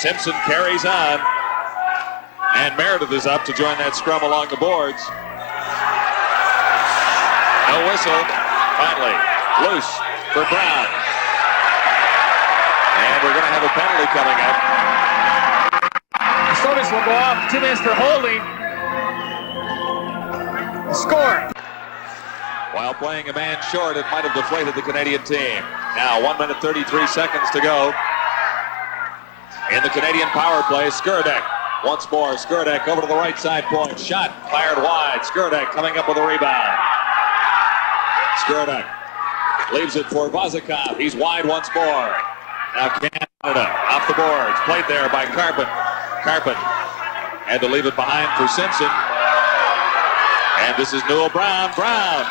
Simpson carries on. And Meredith is up to join that scrum along the boards. No whistle. Finally, loose for Brown. And we're going to have a penalty coming up. The Soviets will go off. 2 minutes for holding. Score. While playing a man short, it might have deflated the Canadian team. Now 1 minute 33 seconds to go. In the Canadian power play, Skurdek. Once more, Skurdek over to the right side point. Shot fired wide. Skurdek coming up with a rebound. Skurdek leaves it for Vazikov. He's wide once more. Now Canada off the boards. Played there by Carpet. Carpet had to leave it behind for Simpson. And this is Newell Brown. Brown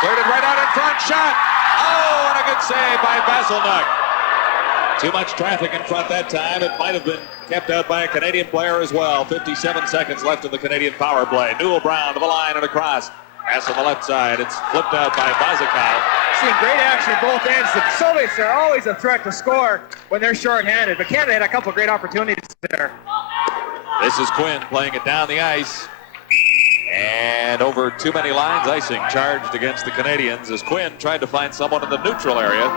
flirted right out in front. Shot. Oh, and a good save by Vasilnuk. Too much traffic in front that time. It might have been kept out by a Canadian player as well. 57 seconds left in the Canadian power play. Newell Brown to the line and across. Pass on the left side. It's flipped out by Vazikov. Seeing great action at both ends. The Soviets are always a threat to score when they're short-handed, but Canada had a couple of great opportunities there. This is Quinn playing it down the ice. And over too many lines, icing charged against the Canadians as Quinn tried to find someone in the neutral area.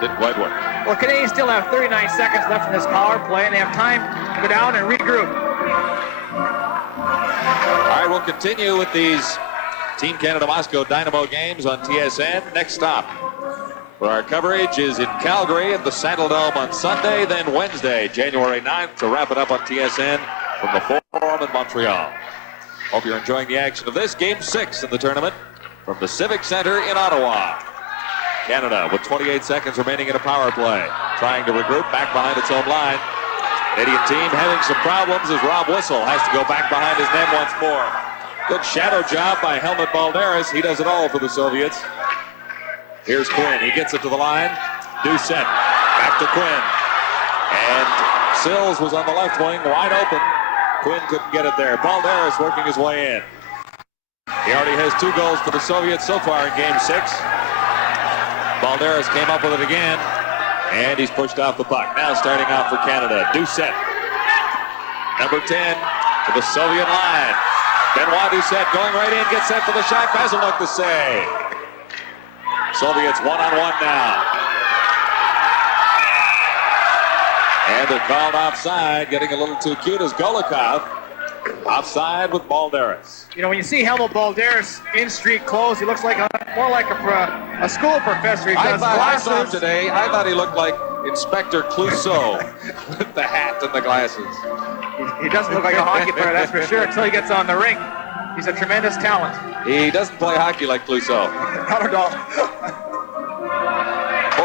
Didn't quite work. Well, Canadians still have 39 seconds left in this power play, and they have time to go down and regroup. All right, we'll continue with these Team Canada Moscow Dynamo games on TSN. Next stop for our coverage is in Calgary at the Saddledome on Sunday, then Wednesday, January 9th, to wrap it up on TSN from the Forum in Montreal. Hope you're enjoying the action of this Game 6 in the tournament from the Civic Center in Ottawa. Canada with 28 seconds remaining in a power play, trying to regroup back behind its own line. Canadian team having some problems as Rob Whistle has to go back behind his net once more. Good shadow job by Helmut Balderas. He does it all for the Soviets. Here's Quinn. He gets it to the line. Doucette back to Quinn. And Sills was on the left wing, wide open. Quinn couldn't get it there. Balderas working his way in. He already has 2 goals for the Soviets so far in Game 6. Balderas came up with it again, and he's pushed off the puck. Now starting off for Canada, Doucette. Number 10 to the Soviet line. Benoit Doucette going right in, gets set for the shot. Vasilnuk the save. Soviets one-on-one now. And they're called offside, getting a little too cute as Golikov. Offside with Balderas. You know, when you see Helmut Balderas in street clothes, he looks like more like a school professor. He does I saw him today. I thought he looked like Inspector Clouseau with the hat and the glasses. He doesn't look like a hockey player, that's for sure, until he gets on the rink. He's a tremendous talent. He doesn't play hockey like Clouseau. Not at all.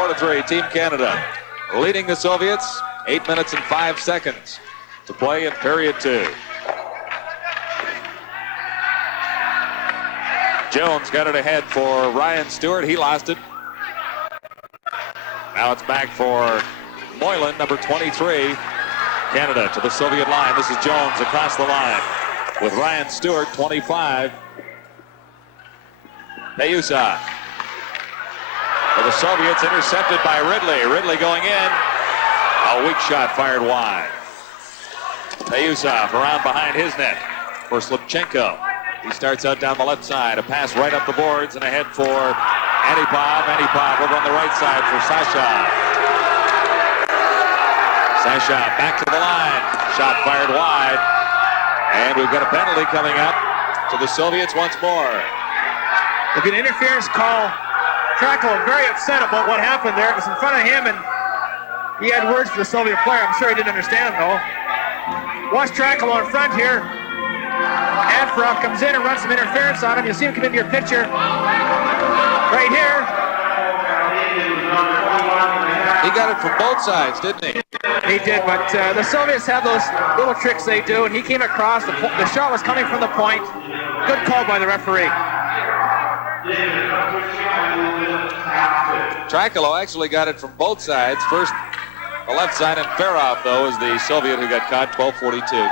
4-3, Team Canada leading the Soviets. 8 minutes and 5 seconds to play in period 2. Jones got it ahead for Ryan Stewart. He lost it. Now it's back for Moylan, number 23. Canada to the Soviet line. This is Jones across the line with Ryan Stewart, 25. Peyusa for the Soviets, intercepted by Ridley. Ridley going in. A weak shot fired wide. Peyusa around behind his net for Slipchenko. He starts out down the left side. A pass right up the boards and ahead for Antipov. Antipov over on the right side for Sasha. Sasha back to the line. Shot fired wide. And we've got a penalty coming up to the Soviets once more. Look at an interference call. Trackle very upset about what happened there. It was in front of him, and he had words for the Soviet player. I'm sure he didn't understand, though. Watch Trackle on front here. Anfarov comes in and runs some interference on him. You'll see him come into your picture. Right here. He got it from both sides, didn't he? He did, but the Soviets have those little tricks they do, and he came across. The shot was coming from the point. Good call by the referee. Tricolo actually got it from both sides. First, the left side, and Farov, though, is the Soviet who got caught, 12:42.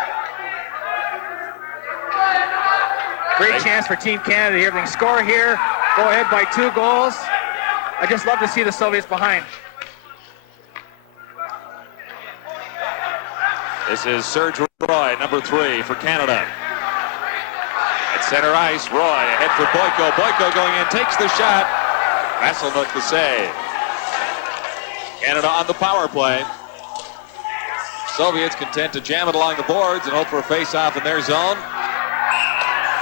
Great chance for Team Canada here. They can score here, go ahead by 2 goals. I just love to see the Soviets behind. This is Serge Roy, number 3 for Canada. At center ice, Roy ahead for Boyko. Boyko going in, takes the shot. Х.Балдерис the save. Canada on the power play. Soviets content to jam it along the boards and hope for a face-off in their zone.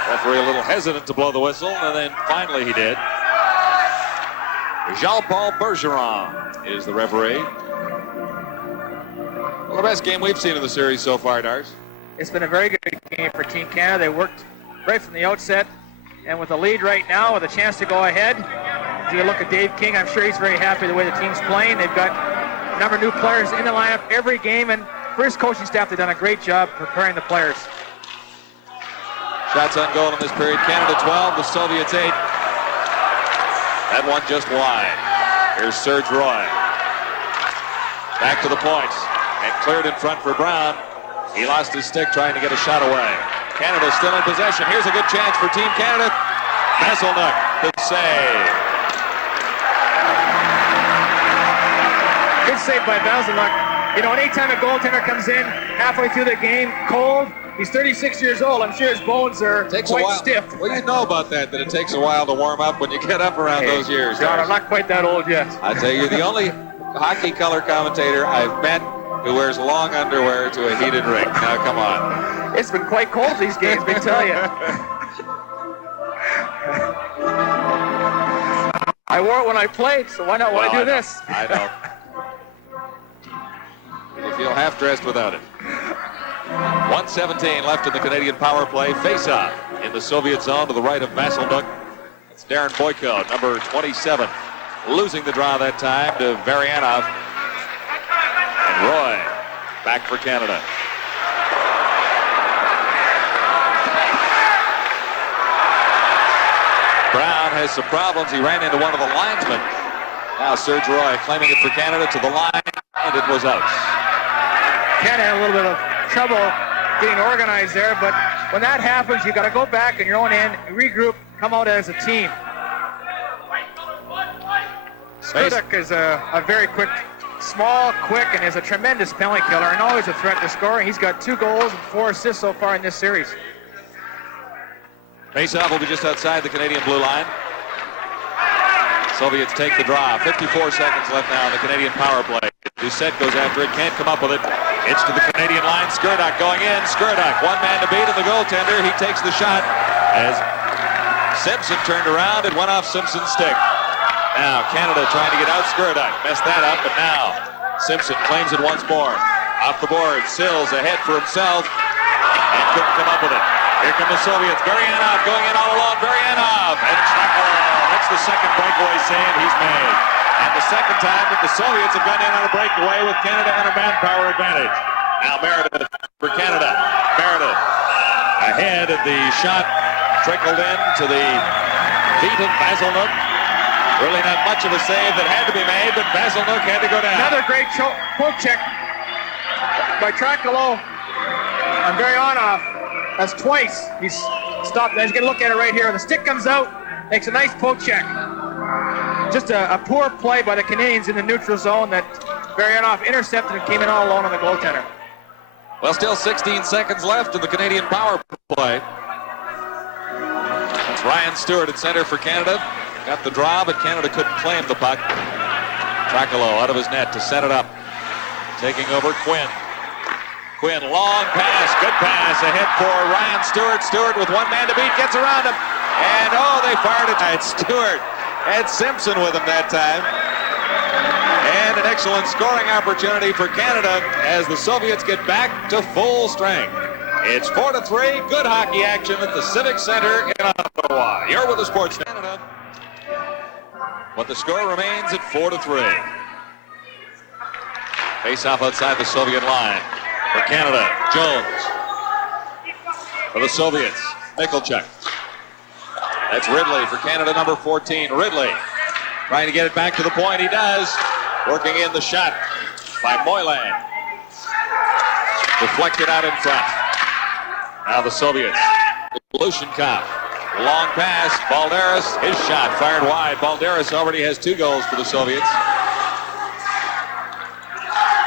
Referee a little hesitant to blow the whistle, and then finally he did. Jean-Paul Bergeron is the referee. Well, the best game we've seen in the series so far, Dars. It's been a very good game for Team Canada. They worked right from the outset, and with the lead right now, with a chance to go ahead. As you look at Dave King, I'm sure he's very happy the way the team's playing. They've got a number of new players in the lineup every game, and for his coaching staff, they've done a great job preparing the players. Shots on goal in this period. Canada 12, the Soviets 8. That one just wide. Here's Serge Roy. Back to the points. And cleared in front for Brown. He lost his stick trying to get a shot away. Canada still in possession. Here's a good chance for Team Canada. Х.Балдерис, the save. Good save by Х.Балдерис. You know, anytime a goaltender comes in halfway through the game cold, he's 36 years old. I'm sure his bones are quite stiff. Well, you know about that it takes a while to warm up when you get up around those years. John, I'm not quite that old yet. I tell you, you're the only hockey color commentator I've met who wears long underwear to a heated rink. Now, come on. It's been quite cold these games, let me tell you. I wore it when I played, so why not when I do this? I know. You feel half-dressed without it. 1:17 left in the Canadian power play. Face-off in the Soviet zone to the right of Х.Балдерис. It's Darren Boyko, number 27, losing the draw that time to Varianov. And Roy back for Canada. Brown has some problems. He ran into one of the linesmen. Now Serge Roy claiming it for Canada to the line, and it was out. Canada had a little bit of trouble getting organized there, but when that happens, you got to go back in your own end, regroup, come out as a team. Skrdak is a very quick, small, quick, and is a tremendous penalty killer and always a threat to score. He's got 2 goals and 4 assists so far in this series. Faceoff will be just outside the Canadian blue line. Soviets take the draw. 54 seconds left now in the Canadian power play. Doucette goes after it, can't come up with it. It's to the Canadian line. Skrdak going in. Skrdak, one man to beat, and the goaltender, he takes the shot as Simpson turned around. It went off Simpson's stick. Now Canada trying to get out Skrdak. Messed that up, but now Simpson claims it once more. Off the board, Sills ahead for himself and couldn't come up with it. Here come the Soviets. Varianov going in all alone. Varianov and Trackle. That's the second breakaway save he's made. And the second time that the Soviets have gone in on a breakaway with Canada on a manpower advantage. Now Meredith for Canada. Meredith ahead, and the shot trickled in to the feet of Х.Балдерис. Really not much of a save that had to be made, but Х.Балдерис had to go down. Another great poke check by Trackalo on Varianov. That's twice. He's stopped. He's going to look at it right here. The stick comes out, makes a nice poke check. Just a poor play by the Canadians in the neutral zone that Varianov intercepted and came in all alone on the goaltender. Well, still 16 seconds left in the Canadian power play. That's Ryan Stewart at center for Canada. Got the draw, but Canada couldn't claim the puck. Trackalo out of his net to set it up. Taking over Quinn. Quinn, long pass, good pass ahead for Ryan Stewart. Stewart with one man to beat, gets around him. And oh, they fired it. It's Stewart. Had Simpson with him that time. And an excellent scoring opportunity for Canada as the Soviets get back to full strength. It's 4-3. Good hockey action at the Civic Center in Ottawa. You're with the Sports Canada. But the score remains at 4-3. Face-off outside the Soviet line for Canada. Jones. For the Soviets, Michalchuk. That's Ridley for Canada, number 14. Ridley trying to get it back to the point. He does. Working in the shot by Moylan. Deflected out in front. Now the Soviets. Lushenkov. Long pass. Х.Балдерис. His shot fired wide. Х.Балдерис already has 2 goals for the Soviets.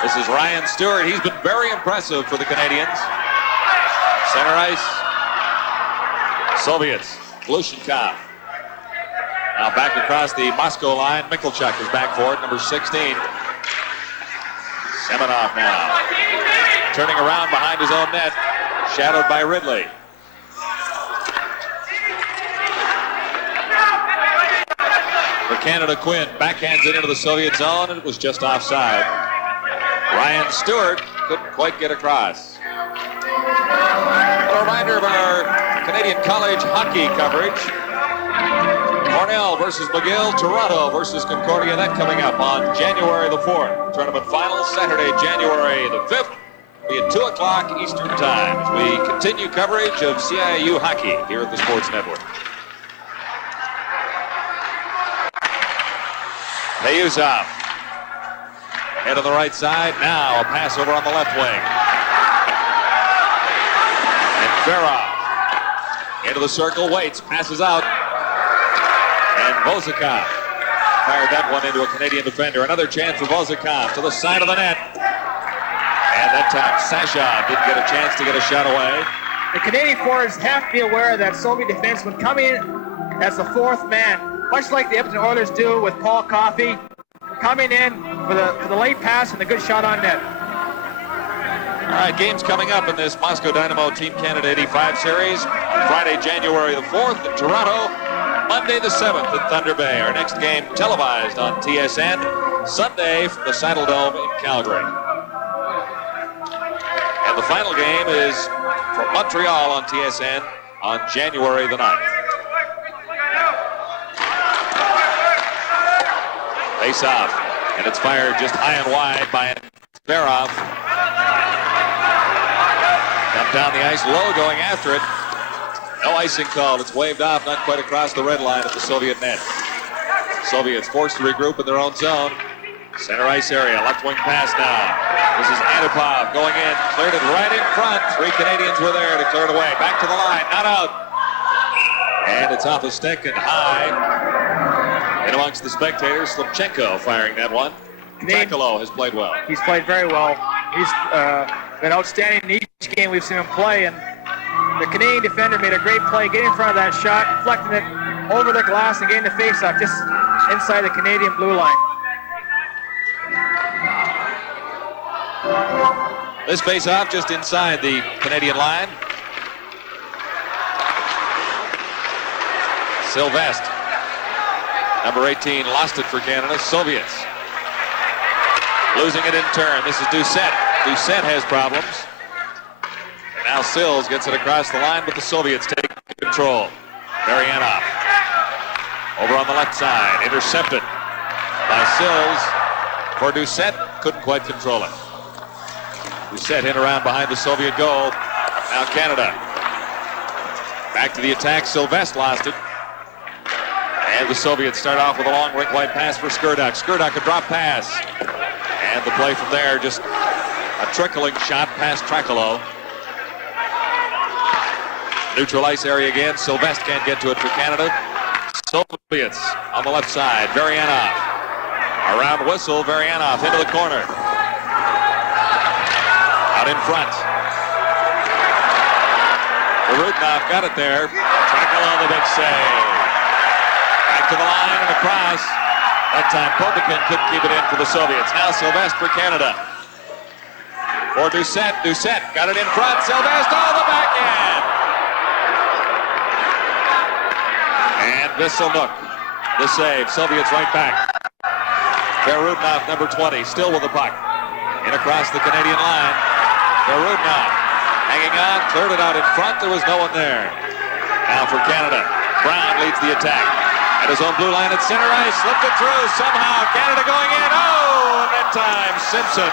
This is Ryan Stewart. He's been very impressive for the Canadians. Center ice. Soviets. Glushenkov. Now back across the Moscow line. Mikhalchuk is back for it, number 16. Semenov now. Turning around behind his own net. Shadowed by Ridley. For Canada, Quinn backhands it into the Soviet zone, and it was just offside. Ryan Stewart couldn't quite get across. A reminder of our Canadian college hockey coverage. Cornell versus McGill, Toronto versus Concordia. That coming up on January the 4th. Tournament final Saturday, January the 5th. Be at 2 o'clock Eastern Time as we continue coverage of CIU hockey here at the Sports Network. Payuzov. Head on the right side. Now a pass over on the left wing. And Farah into the circle, waits, passes out. And Vozakov fired that one into a Canadian defender. Another chance for Vozakov to the side of the net. And that time Sasha didn't get a chance to get a shot away. The Canadian forwards have to be aware that Soviet defenseman coming in as the fourth man, much like the Edmonton Oilers do with Paul Coffey, coming in for the late pass and the good shot on net. All right, games coming up in this Moscow Dynamo Team Canada 85 series. Friday, January the 4th in Toronto. Monday the 7th in Thunder Bay. Our next game televised on TSN. Sunday from the Saddle Dome in Calgary. And the final game is from Montreal on TSN on January the 9th. Face off, and it's fired just high and wide by Verov. Come down the ice low, going after it. No icing called. It's waved off, not quite across the red line at the Soviet net. Soviets forced to regroup in their own zone. Center ice area, left wing pass now. This is Antipov going in, cleared it right in front. 3 Canadians were there to clear it away. Back to the line, not out. And it's off a stick and high. In amongst the spectators, Slipchenko firing that one. Takalo has played well. He's played very well. He's been outstanding in each game we've seen him play, and the Canadian defender made a great play, getting in front of that shot, deflecting it over the glass and getting the face-off just inside the Canadian blue line. This face-off just inside the Canadian line. Sylvestre, number 18, lost it for Canada. Soviets losing it in turn. This is Doucette. Doucette has problems. And now Sills gets it across the line, but the Soviets take control. Marianov over on the left side, intercepted by Sills. For Doucette, couldn't quite control it. Doucette hit around behind the Soviet goal. Now Canada back to the attack. Sylvestre lost it. And the Soviets start off with a long rink-wide pass for Skurduk. Skurduk a drop pass. And the play from there, just a trickling shot past Trakalo. Neutral ice area again. Sylvestre can't get to it for Canada. Soviets on the left side. Varianov. Around whistle. Varianov into the corner. Out in front. Rudnov got it there. Trakalo the big save. Back to the line and across. That time Popikin couldn't keep it in for the Soviets. Now Sylvestre for Canada. For Doucette. Doucette got it in front. Sylvestre, the backhand. And Vissel-Nuk, the save. Soviets right back. Verudnov, number 20, still with the puck. In across the Canadian line. Verudnov hanging on, cleared it out in front. There was no one there. Now for Canada. Brown leads the attack. At his own blue line at center ice, slipped it through somehow. Canada going in. Oh, and that time Simpson.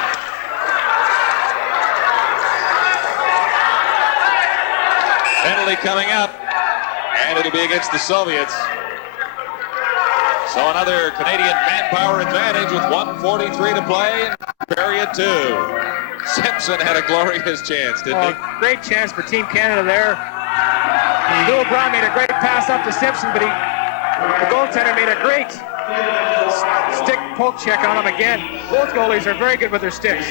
Penalty coming up, and it'll be against the Soviets. So another Canadian manpower advantage with 1:43 to play in period 2. Simpson had a glorious chance, didn't he? Great chance for Team Canada there. Bill Brown made a great pass up to Simpson, but the goaltender made a great Stick poke check on him again. Both goalies are very good with their sticks.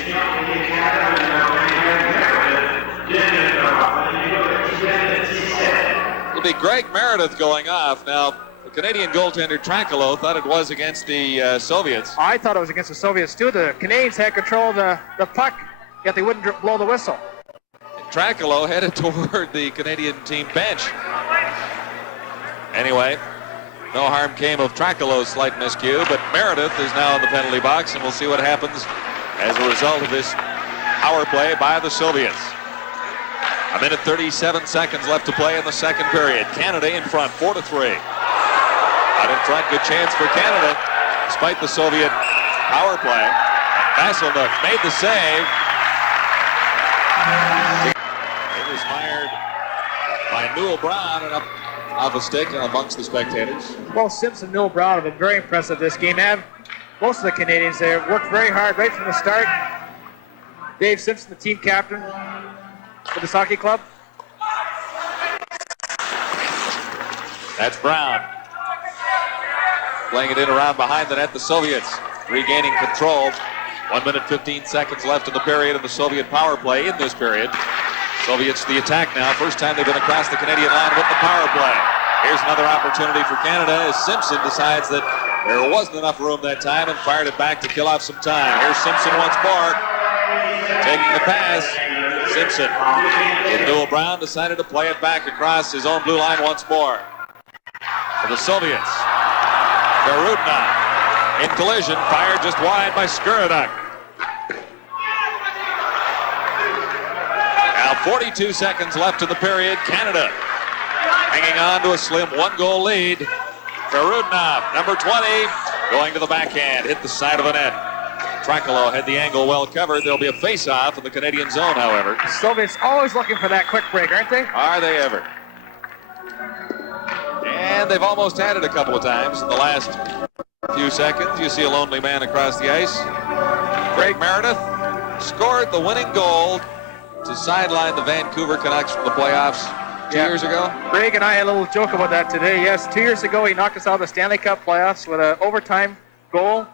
It'll be Greg Meredith going off. Now, the Canadian goaltender Tracolo thought it was against the Soviets. I thought it was against the Soviets too. The Canadians had control of the puck, yet they wouldn't blow the whistle. And Tracolo headed toward the Canadian team bench. Anyway, no harm came of Tracolo's slight miscue, but Meredith is now in the penalty box, and we'll see what happens as a result of this power play by the Soviets. A minute 37 seconds left to play in the second period. Canada in front, 4-3. Out in front, good chance for Canada, despite the Soviet power play. Х.Балдерис made the save. It was fired by Newell Brown and up off a stick amongst the spectators. Well, Simpson and Newell Brown have been very impressive this game. Most of the Canadians there worked very hard right from the start. Dave Simpson, the team captain for this hockey club. That's Brown. Playing it in around behind the net, the Soviets regaining control. 1 minute 15 seconds left in the period of the Soviet power play in this period. Soviets the attack now. First time they've been across the Canadian line with the power play. Here's another opportunity for Canada as Simpson decides that there wasn't enough room that time and fired it back to kill off some time. Here's Simpson once more. Taking the pass. Simpson. And Newell Brown decided to play it back across his own blue line once more. For the Soviets. Garudna in collision, fired just wide by Skuraduk. Now 42 seconds left in the period. Canada hanging on to a slim one-goal lead. Garudna, number 20, going to the backhand, hit the side of the net. Tracolo had the angle well covered. There'll be a face-off in the Canadian zone, however. The Soviets always looking for that quick break, aren't they? Are they ever? And they've almost had it a couple of times in the last few seconds. You see a lonely man across the ice. Greg Meredith scored the winning goal to sideline the Vancouver Canucks from the playoffs 2 years ago. Greg and I had a little joke about that today. Yes, 2 years ago he knocked us out of the Stanley Cup playoffs with an overtime goal.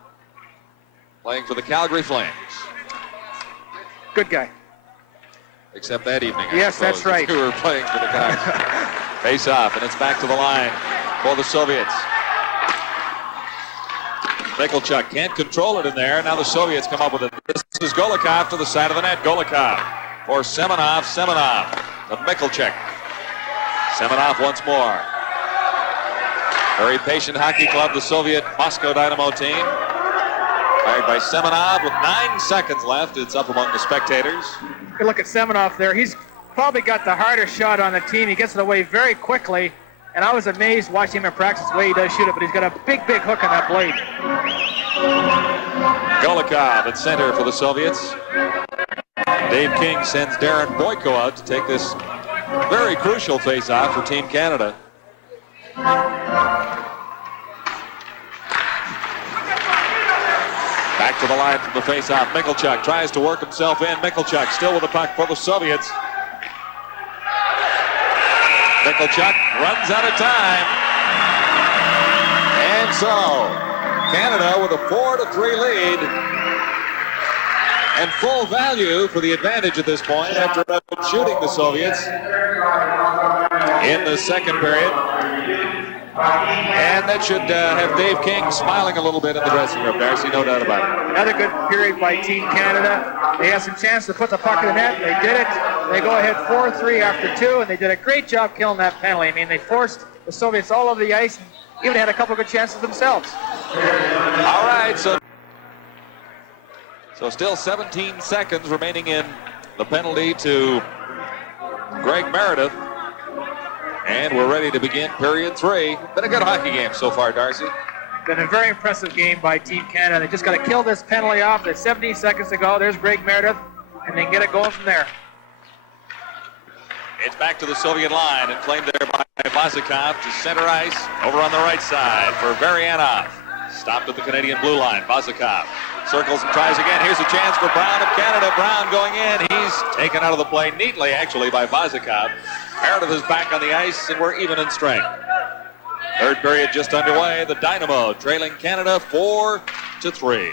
Playing for the Calgary Flames. Good guy. Except that evening, I yes, suppose, that's right. We were playing for the Canucks. Face off, and it's back to the line for the Soviets. Michalchuk can't control it in there. Now the Soviets come up with it. This is Golikov to the side of the net. Golikov for Semenov. Semenov to Michalchuk. Semenov once more. Very patient hockey club, the Soviet Moscow Dynamo team. Fired by Semenov with 9 seconds left. It's up among the spectators. Good look at Semenov there. He's probably got the hardest shot on the team. He gets it away very quickly. And I was amazed watching him in practice the way he does shoot it, but he's got a big, big hook on that blade. Golikov at center for the Soviets. Dave King sends Darren Boyko out to take this very crucial face-off for Team Canada. Back to the line from the face-off. Michalchuk tries to work himself in. Michalchuk still with the puck for the Soviets. Michalchuk runs out of time. And so, Canada with a 4-3 lead. And full value for the advantage at this point after shooting the Soviets in the second period. And that should have Dave King smiling a little bit in the dressing room, Darcy, no doubt about it. Another good period by Team Canada. They had some chance to put the puck in the net. They did it. They go ahead 4-3 after 2, and they did a great job killing that penalty. I mean, they forced the Soviets all over the ice and even had a couple good chances themselves. All right, so still 17 seconds remaining in the penalty to Greg Meredith. And we're ready to begin period 3. Been a good hockey game so far, Darcy. Been a very impressive game by Team Canada. They just got to kill this penalty off. There's 17 seconds to go. There's Greg Meredith, and they can get it going from there. It's back to the Soviet line and claimed there by Vazikov to center ice over on the right side for Varianov. Stopped at the Canadian blue line. Vazikov circles and tries again. Here's a chance for Brown of Canada. Brown going in. He's taken out of the play neatly, actually, by Vazikov. Meredith is back on the ice, and we're even in strength. Third period just underway. The Dynamo trailing Canada 4-3.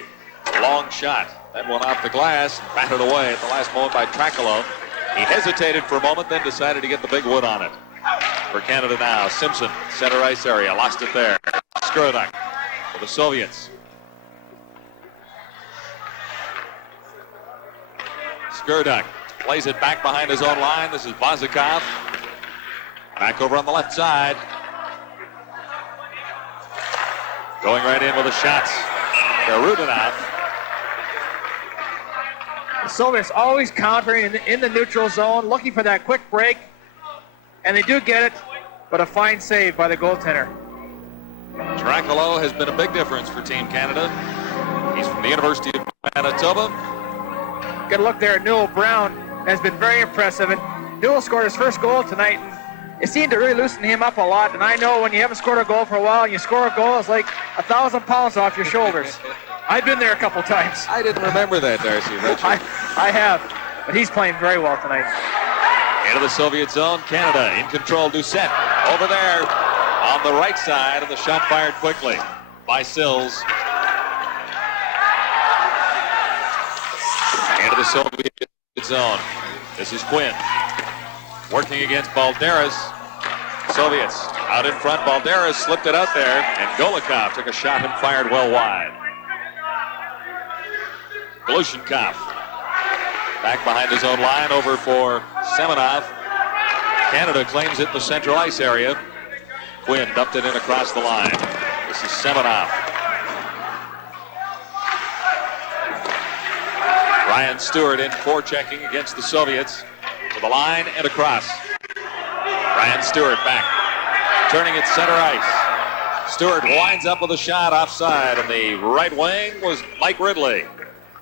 Long shot. That one off the glass, batted away at the last moment by Tracolo. He hesitated for a moment, then decided to get the big wood on it. For Canada now, Simpson, center ice area, lost it there. Skurduk for the Soviets. Skurduk plays it back behind his own line. This is Bozikov. Back over on the left side. Going right in with the shots. They're rooted out. The Soviets always countering in the neutral zone, looking for that quick break. And they do get it, but a fine save by the goaltender. Tracolo has been a big difference for Team Canada. He's from the University of Manitoba. Good look there at Newell Brown. Has been very impressive. And Newell scored his first goal tonight. And it seemed to really loosen him up a lot. And I know when you haven't scored a goal for a while and you score a goal, it's like 1,000 pounds off your shoulders. I've been there a couple times. I didn't remember that, Darcy. I have, but he's playing very well tonight. Into the Soviet zone, Canada in control. Doucette over there on the right side, and the shot fired quickly by Sills. Into the Soviet zone. This is Quinn working against Balderis. Soviets out in front. Balderis slipped it out there, and Golikov took a shot and fired well wide. Glushenkov back behind his own line, over for Semenov. Canada claims it in the central ice area. Quinn dumped it in across the line. This is Semenov. Ryan Stewart in forechecking against the Soviets. To the line and across. Ryan Stewart back. Turning at center ice. Stewart winds up with a shot offside, and the right wing was Mike Ridley.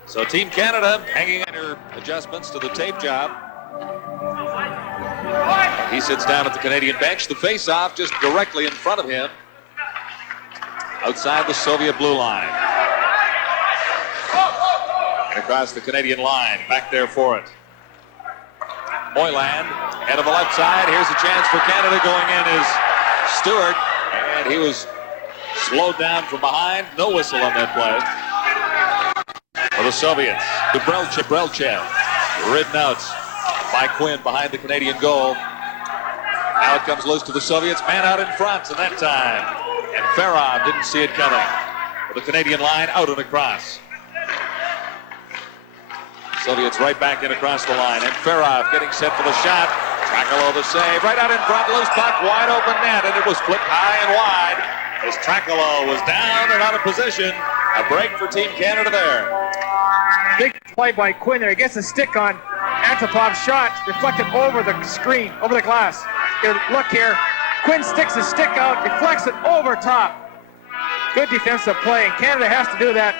So Team Canada hanging in her adjustments to the tape job. He sits down at the Canadian bench. The face-off just directly in front of him. Outside the Soviet blue line. And across the Canadian line. Back there for it. Moyland, head of the left side. Here's a chance for Canada. Going in is Stewart. And he was slowed down from behind. No whistle on that play. For the Soviets, Brelchev, ridden out by Quinn behind the Canadian goal. Now it comes loose to the Soviets, man out in front, and that time. And Farov didn't see it coming. For the Canadian line, out and across. Soviets right back in across the line, and Farov getting set for the shot. Tracolo the save, right out in front, loose puck, wide open net, and it was flipped high and wide as Tracolo was down and out of position. A break for Team Canada there. Big play by Quinn there. He gets a stick on Antopov's shot, deflected over the screen, over the glass. Here, look here. Quinn sticks his stick out, deflects it over top. Good defensive play, and Canada has to do that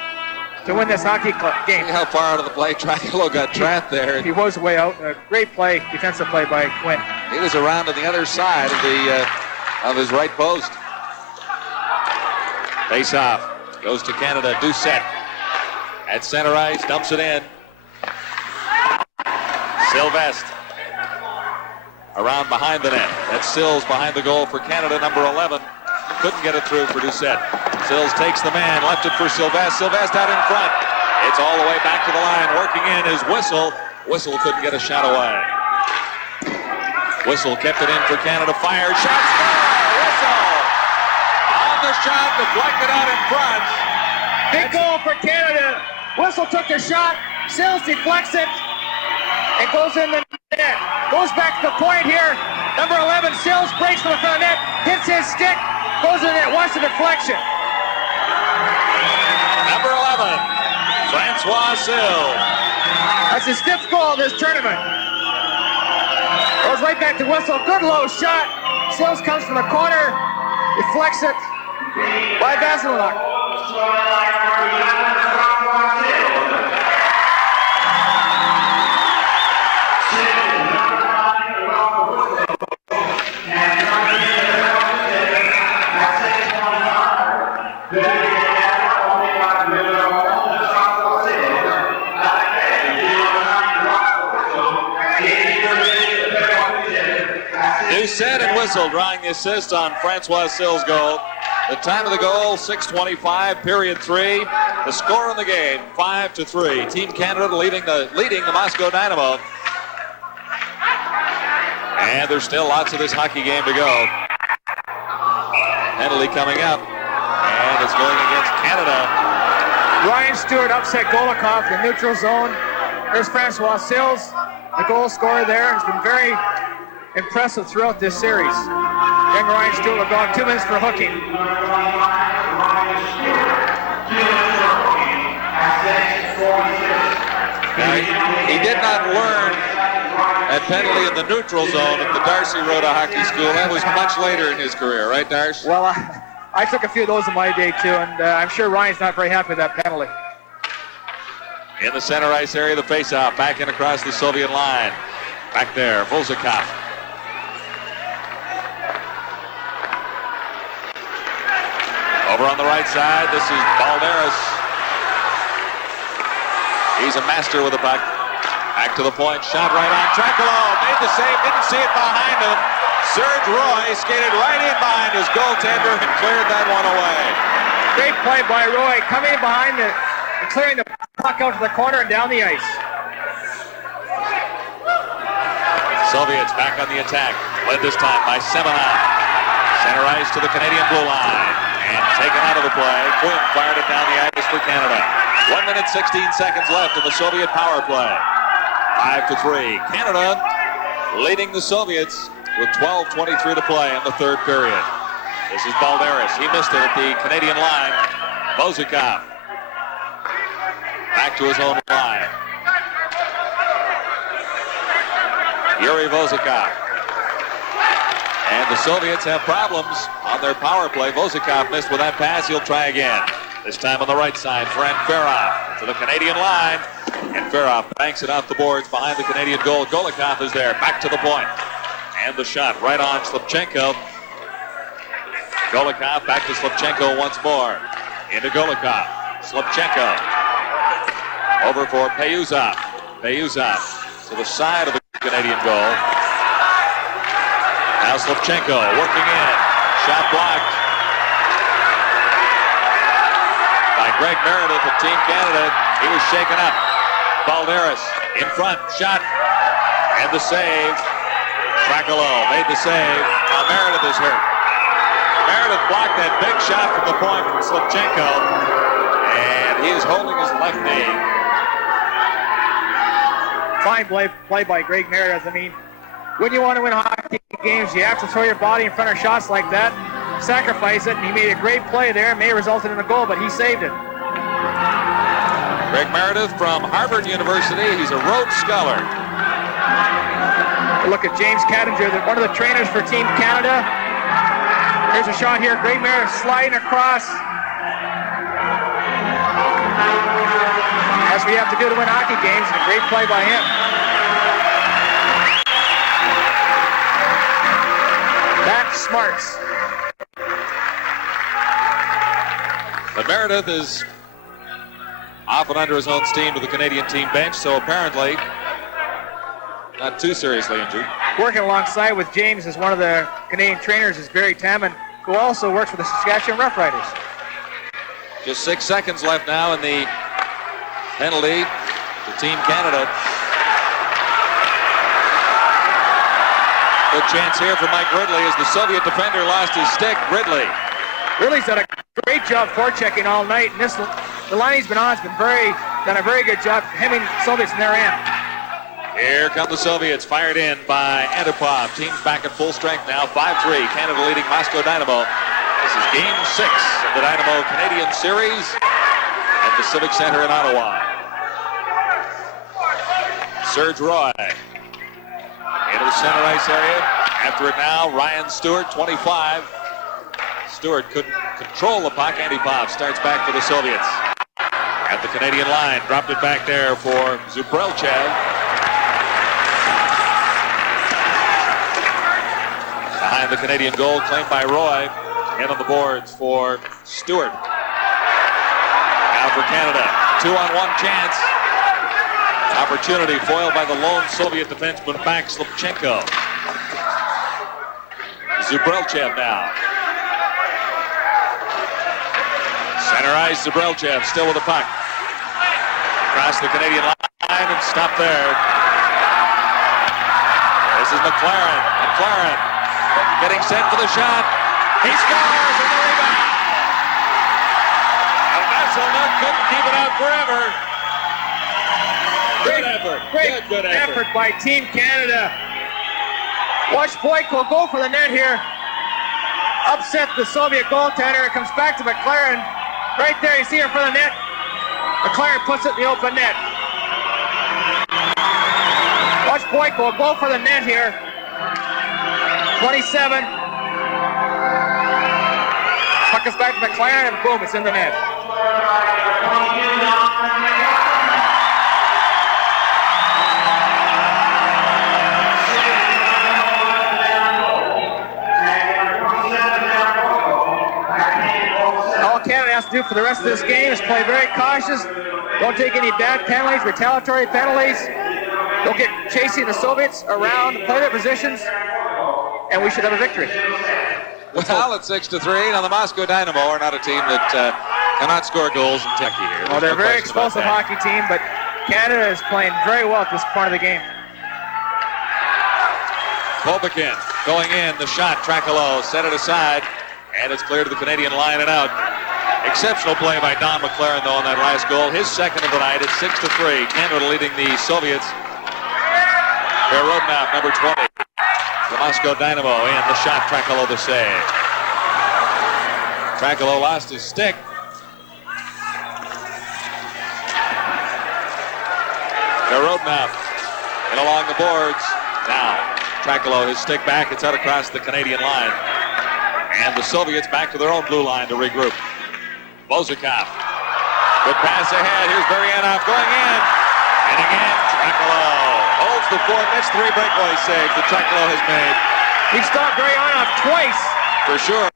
to win this hockey game. See how far out of the play Tracolo got trapped there. He was way out. A great play, defensive play by Quinn. He was around on the other side of his right post. Face off. Goes to Canada. Doucette at center ice. Dumps it in. Sylvestre around behind the net. That's Sills behind the goal for Canada, number 11. Couldn't get it through for Doucette. Sills takes the man. Left it for Sylvestre. Sylvestre out in front. It's all the way back to the line. Working in is Whistle. Whistle couldn't get a shot away. Whistle kept it in for Canada. Fired. Shot score! Whistle! On the shot, deflected out in front. Big goal for Canada. Whistle took the shot. Sills deflects it. It goes in the net. Goes back to the point here. Number 11, Sills breaks to the front of the net. Hits his stick. Goes in the net. Wants a deflection. Number 11, Francois Sills. That's his fifth goal of this tournament. Goes right back to Whistle. Good low shot. Sills comes from the corner. Deflects it by М.Василёнок. Doucette and whistle drawing the assist on Francois Sill's goal. The time of the goal, 6:25, period 3. The score in the game, 5-3. Team Canada leading the Moscow Dynamo. And there's still lots of this hockey game to go. Penalty coming up, and it's going against Canada. Ryan Stewart upset Golikov in the neutral zone. There's Francois Sills, the goal scorer there. Has been very impressive throughout this series. Young Ryan Stewart will go on 2 minutes for hooking. Now, he did not learn that penalty in the neutral zone at the Darcy Rhoda Hockey School. That was much later in his career, right, Darcy? Well, I took a few of those in my day, too, and I'm sure Ryan's not very happy with that penalty. In the center ice area, the faceoff back in across the Soviet line. Back there, Vozikov. Over on the right side, this is Balderis. He's a master with the puck. Back to the point, shot right on. Trakalo made the save, didn't see it behind him. Serge Roy skated right in behind his goaltender and cleared that one away. Great play by Roy, coming in behind and clearing the puck out to the corner and down the ice. Soviets back on the attack, led this time by Semenov. Center ice to the Canadian blue line. And taken out of the play. Quinn fired it down the ice for Canada. 1 minute, 16 seconds left in the Soviet power play. 5-3. Canada leading the Soviets with 12:23 to play in the third period. This is Balderis. He missed it at the Canadian line. Vozikov. Back to his own line. Yuri Vozikov. And the Soviets have problems on their power play. Vozikov missed with that pass. He'll try again. This time on the right side, Frank Ferrov to the Canadian line. And Ferrov banks it off the boards behind the Canadian goal. Golikov is there, back to the point. And the shot right on Slipchenko. Golikov back to Slipchenko once more. Into Golikov. Slipchenko. Over for Payuzov. Payuzov to the side of the Canadian goal. Now Slipchenko working in. Shot blocked by Greg Meredith of Team Canada. He was shaken up. Balderis in front. Shot. And the save. Trakalo made the save. Now Meredith is hurt. Meredith blocked that big shot from the point from Slipchenko. And he is holding his left knee. Fine play by Greg Meredith. I mean, when you want to win hockey games, you have to throw your body in front of shots like that, sacrifice it, and he made a great play there. It may have resulted in a goal, but he saved it. Greg Meredith from Harvard University. He's a Rhodes Scholar. Look at James Cattinger, one of the trainers for Team Canada. Here's a shot here. Greg Meredith sliding across. That's what you have to do to win hockey games, and a great play by him. That's smarts. But Meredith is often under his own steam to the Canadian team bench, so apparently not too seriously injured. Working alongside with James as one of the Canadian trainers is Barry Tamman, who also works for the Saskatchewan Roughriders. Just 6 seconds left now in the penalty to Team Canada. Good chance here for Mike Ridley as the Soviet defender lost his stick. Ridley's done a great job forechecking all night, and the line he's been on has been done a very good job hemming Soviets in their end. Here come the Soviets, fired in by Antipov. Team's back at full strength now, 5-3. Canada leading Moscow Dynamo. This is Game 6 of the Dynamo Canadian Series at the Civic Center in Ottawa. Serge Roy into the center ice area. After it now, Ryan Stewart, 25. Stewart couldn't control the puck. Antipov starts back for the Soviets. At the Canadian line, dropped it back there for Zubrelchev. Behind the Canadian goal, claimed by Roy. In on the boards for Stewart. Now for Canada, 2-on-1 chance. Opportunity foiled by the lone Soviet defenseman back Slipchenko. Zubrilchev now. Center ice, Zubrilchev still with the puck. Across the Canadian line and stopped there. This is McLaren. McLaren getting set for the shot. He scores with the rebound. And М.Василёнок couldn't keep it out forever. Good effort. Good effort by Team Canada. Watch Boyko go for the net here. Upset the Soviet goaltender. It comes back to McLaren. Right there, you see her for the net. McLaren puts it in the open net. Watch Boyko go for the net here. 27. Puck is back to McLaren, and boom, it's in the net. All Canada has to do for the rest of this game is play very cautious. Don't take any bad penalties, retaliatory penalties. Don't get chasing the Soviets around, play their positions, and we should have a victory. Well, it's 6-3. Now the Moscow Dynamo are not a team that cannot score goals in Kentucky here. Well, they're a very explosive hockey team, but Canada is playing very well at this part of the game. Kovakin going in, the shot, Tracolo set it aside, and it's clear to the Canadian line and out. Exceptional play by Don McLaren, though, on that last goal. His second of the night. It's 6-3. Canada leading the Soviets. Pririrodin, number 20. The Moscow Dynamo in, the shot, Tracolo the save. Tracolo lost his stick. Pririrodin and along the boards. Now, Tracolo, his stick back. It's out across the Canadian line. And the Soviets back to their own blue line to regroup. Bozakov. Good pass ahead. Here's Baryanov going in. And again, Tracolo holds the fort. That's 3 breakaway saves that Tracolo has made. He stopped Baryanov twice. For sure.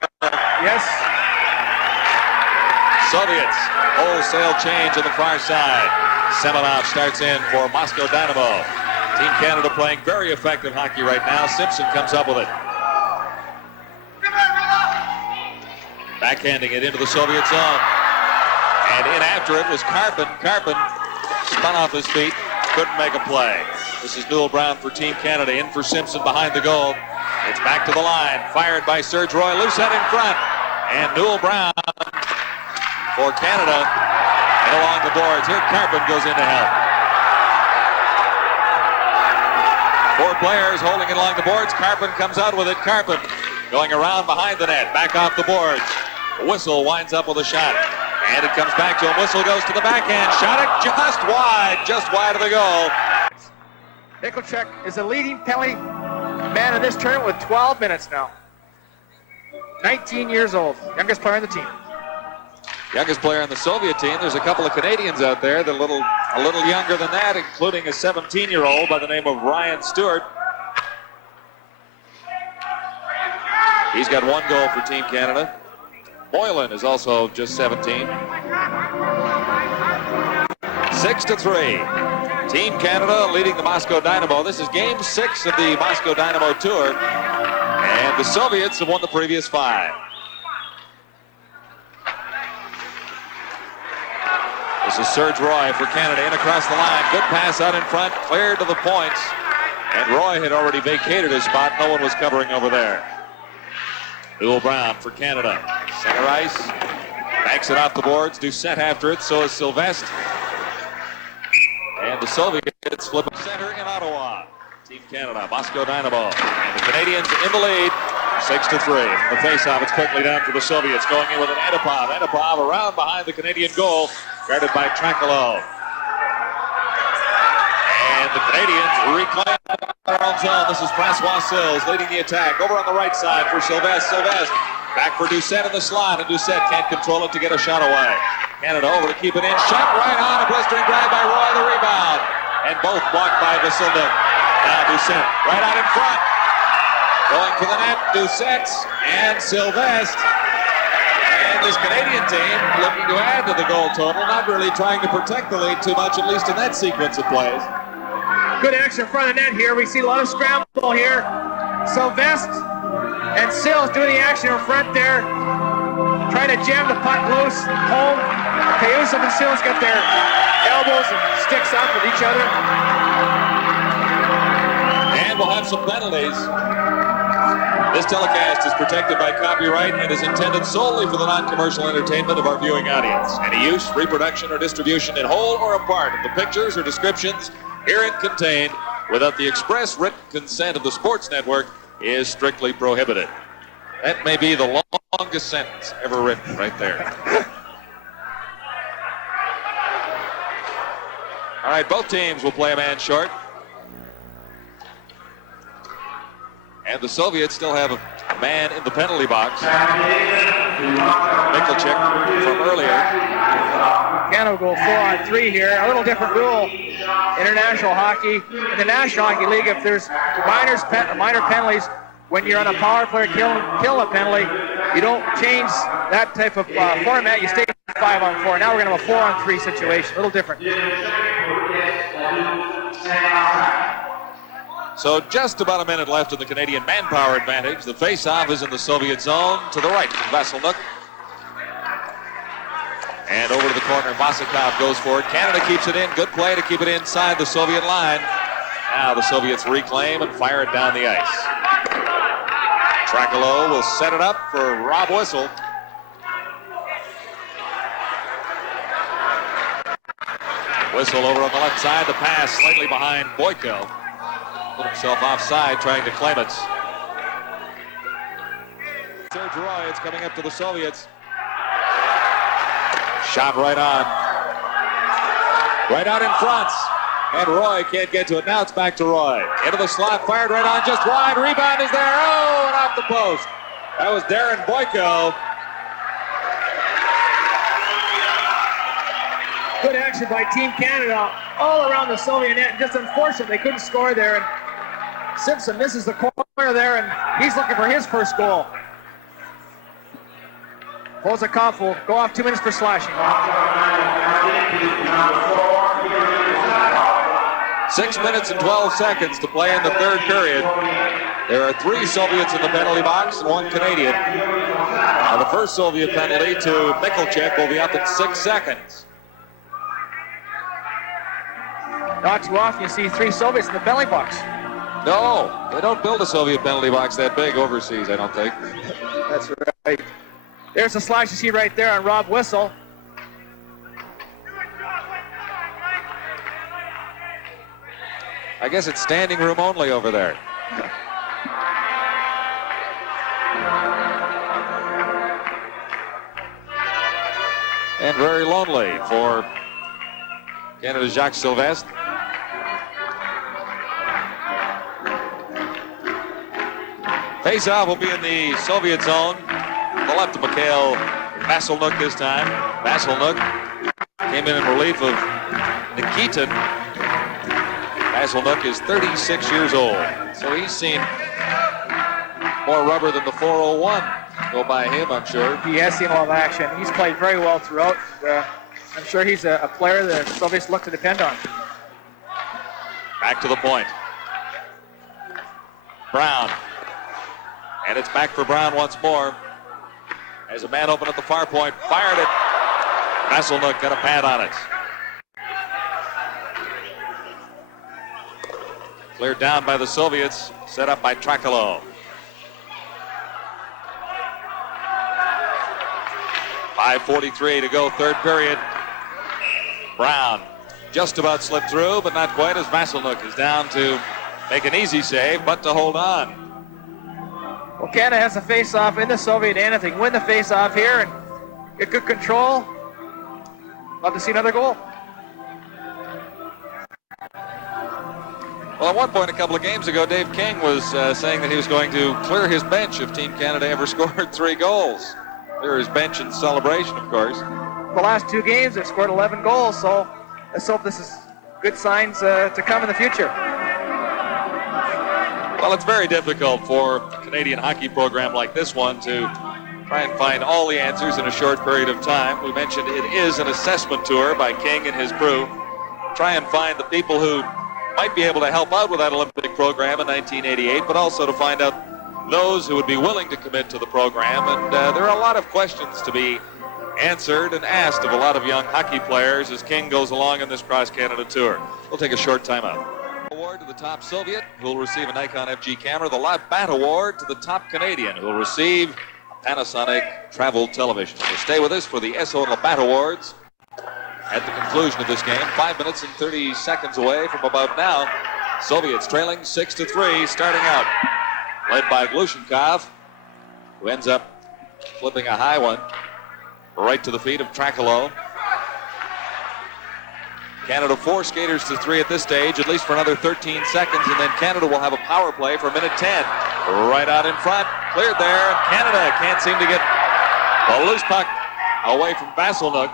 Yes. Soviets, wholesale change on the far side. Semenov starts in for Moscow Dynamo. Team Canada playing very effective hockey right now. Simpson comes up with it. Backhanding it into the Soviet zone. And in after it was Karpin. Karpin spun off his feet, couldn't make a play. This is Newell Brown for Team Canada, in for Simpson behind the goal. It's back to the line, fired by Serge Roy, loose head in front. And Newell Brown for Canada. And along the boards, here Karpin goes in to help. 4 players holding it along the boards. Karpin comes out with it. Karpin going around behind the net, back off the boards. The whistle winds up with a shot. And it comes back to him. Whistle goes to the backhand. Shot it just wide of the goal. Nicholchuk is the leading penalty man in this tournament with 12 minutes now. 19 years old, youngest player on the team. Youngest player on the Soviet team. There's a couple of Canadians out there that are a little younger than that, including a 17-year-old by the name of Ryan Stewart. He's got 1 goal for Team Canada. Moylan is also just 17. 6-3. Team Canada leading the Moscow Dynamo. This is game 6 of the Moscow Dynamo tour. And the Soviets have won the previous 5. This is Serge Roy for Canada in across the line. Good pass out in front, cleared to the points. And Roy had already vacated his spot. No one was covering over there. Newell Brown for Canada. Center ice. Banks it off the boards. Doucette after it. So is Sylvestre. And the Soviets flip a center in Ottawa. Team Canada, Moscow Dynamo. And the Canadians in the lead. 6-3. The faceoff, it's quickly down for the Soviets. Going in with an Antipov. Antipov around behind the Canadian goal. Guarded by Tracolo. And the Canadians reclaim their own zone. This is Francois Sills leading the attack. Over on the right side for Sylvestre. Sylvestre back for Doucette in the slot. And Doucette can't control it to get a shot away. Canada over to keep it in. Shot right on. A blistering drive by Roy. The rebound. And both blocked by Vasilyuk. Now Doucette right out in front. Going for the net. Doucette and Sylvestre. And this Canadian team looking to add to the goal total. Not really trying to protect the lead too much, at least in that sequence of plays. Good action in front of the net here. We see a lot of scramble here. Sylvestre And Sills doing the action in front there, trying to jam the puck loose home. Kayusov and Sills got their elbows and sticks up with each other. And we'll have some penalties. This telecast is protected by copyright and is intended solely for the non-commercial entertainment of our viewing audience. Any use, reproduction, or distribution in whole or a part of the pictures or descriptions herein contained without the express written consent of the Sports Network is strictly prohibited. That may be the longest sentence ever written right there. All right, both teams will play a man short. And the Soviets still have a man in the penalty box. Mikkelchik from earlier. Canada will go 4-on-3 here. A little different rule. International hockey. In the National Hockey League, if there's minor penalties, when you're on a power play kill a penalty, you don't change that type of format. You stay 5-on-4. Now we're going to have a 4-on-3 situation. A little different. So just about a minute left in the Canadian manpower advantage. The face-off is in the Soviet zone to the right from Vasiluk. And over to the corner, Masakov goes for it. Canada keeps it in. Good play to keep it inside the Soviet line. Now the Soviets reclaim and fire it down the ice. Trakalo will set it up for Rob Whistle. Whistle over on the left side. The pass slightly behind Boyko. Put himself offside trying to claim it. Serge Roy, it's coming up to the Soviets. Shot right on. Right out in front. And Roy can't get to it. Now it's back to Roy. Into the slot, fired right on, just wide. Rebound is there. Oh, and off the post. That was Darren Boyko. Good action by Team Canada all around the Soviet net. Just unfortunate they couldn't score there. And Simpson misses the corner there, and he's looking for his first goal. Pozakov will go off 2 minutes for slashing. 6 minutes and 12 seconds to play in the third period. There are 3 Soviets in the penalty box and 1 Canadian. Now the first Soviet penalty to Mikkelchik will be up in 6 seconds. Not too often you see 3 Soviets in the penalty box. No, they don't build a Soviet penalty box that big overseas, I don't think. That's right. There's a slash you see right there on Rob Whistle. I guess it's standing room only over there. And very lonely for Canada's Jacques Sylvestre. Face-off will be in the Soviet zone. The left of Mikhail Vasiluk this time. Vasiluk came in relief of Nikitin. Vasiluk is 36 years old, so he's seen more rubber than the 401 go by him, I'm sure. He has seen a lot of action. He's played very well throughout. I'm sure he's a player the Soviets look to depend on. Back to the point. Brown. And it's back for Brown once more. As a man open at the far point, fired it. Vasiluk got a pad on it. Cleared down by the Soviets, set up by Trakalo. 5:43 to go, third period. Brown just about slipped through, but not quite, as Vasiluk is down to make an easy save, but to hold on. Well, Canada has a face-off in the Soviet end. If they can win the face-off here and get good control, love to see another goal. Well, at one point a couple of games ago, Dave King was saying that he was going to clear his bench if Team Canada ever scored 3 goals. Clear his bench in celebration, of course. The last 2 games, they've scored 11 goals, so let's hope this is good signs to come in the future. Well, it's very difficult for a Canadian hockey program like this one to try and find all the answers in a short period of time. We mentioned it is an assessment tour by King and his crew. Try and find the people who might be able to help out with that Olympic program in 1988, but also to find out those who would be willing to commit to the program. And there are a lot of questions to be answered and asked of a lot of young hockey players as King goes along in this Cross-Canada tour. We'll take a short timeout. Award to the top Soviet, who will receive a Nikon FG camera. The Live Bat Award to the top Canadian, who will receive a Panasonic travel television. So stay with us for the SO and Labatt Awards at the conclusion of this game. 5 minutes and 30 seconds away from about now. Soviets trailing 6-3, starting out. Led by Glushenkov, who ends up flipping a high one right to the feet of Trakalo. Canada 4 skaters to 3 at this stage, at least for another 13 seconds, and then Canada will have a power play for a minute 10. Right out in front, cleared there, and Canada can't seem to get the loose puck away from Vasilnuk.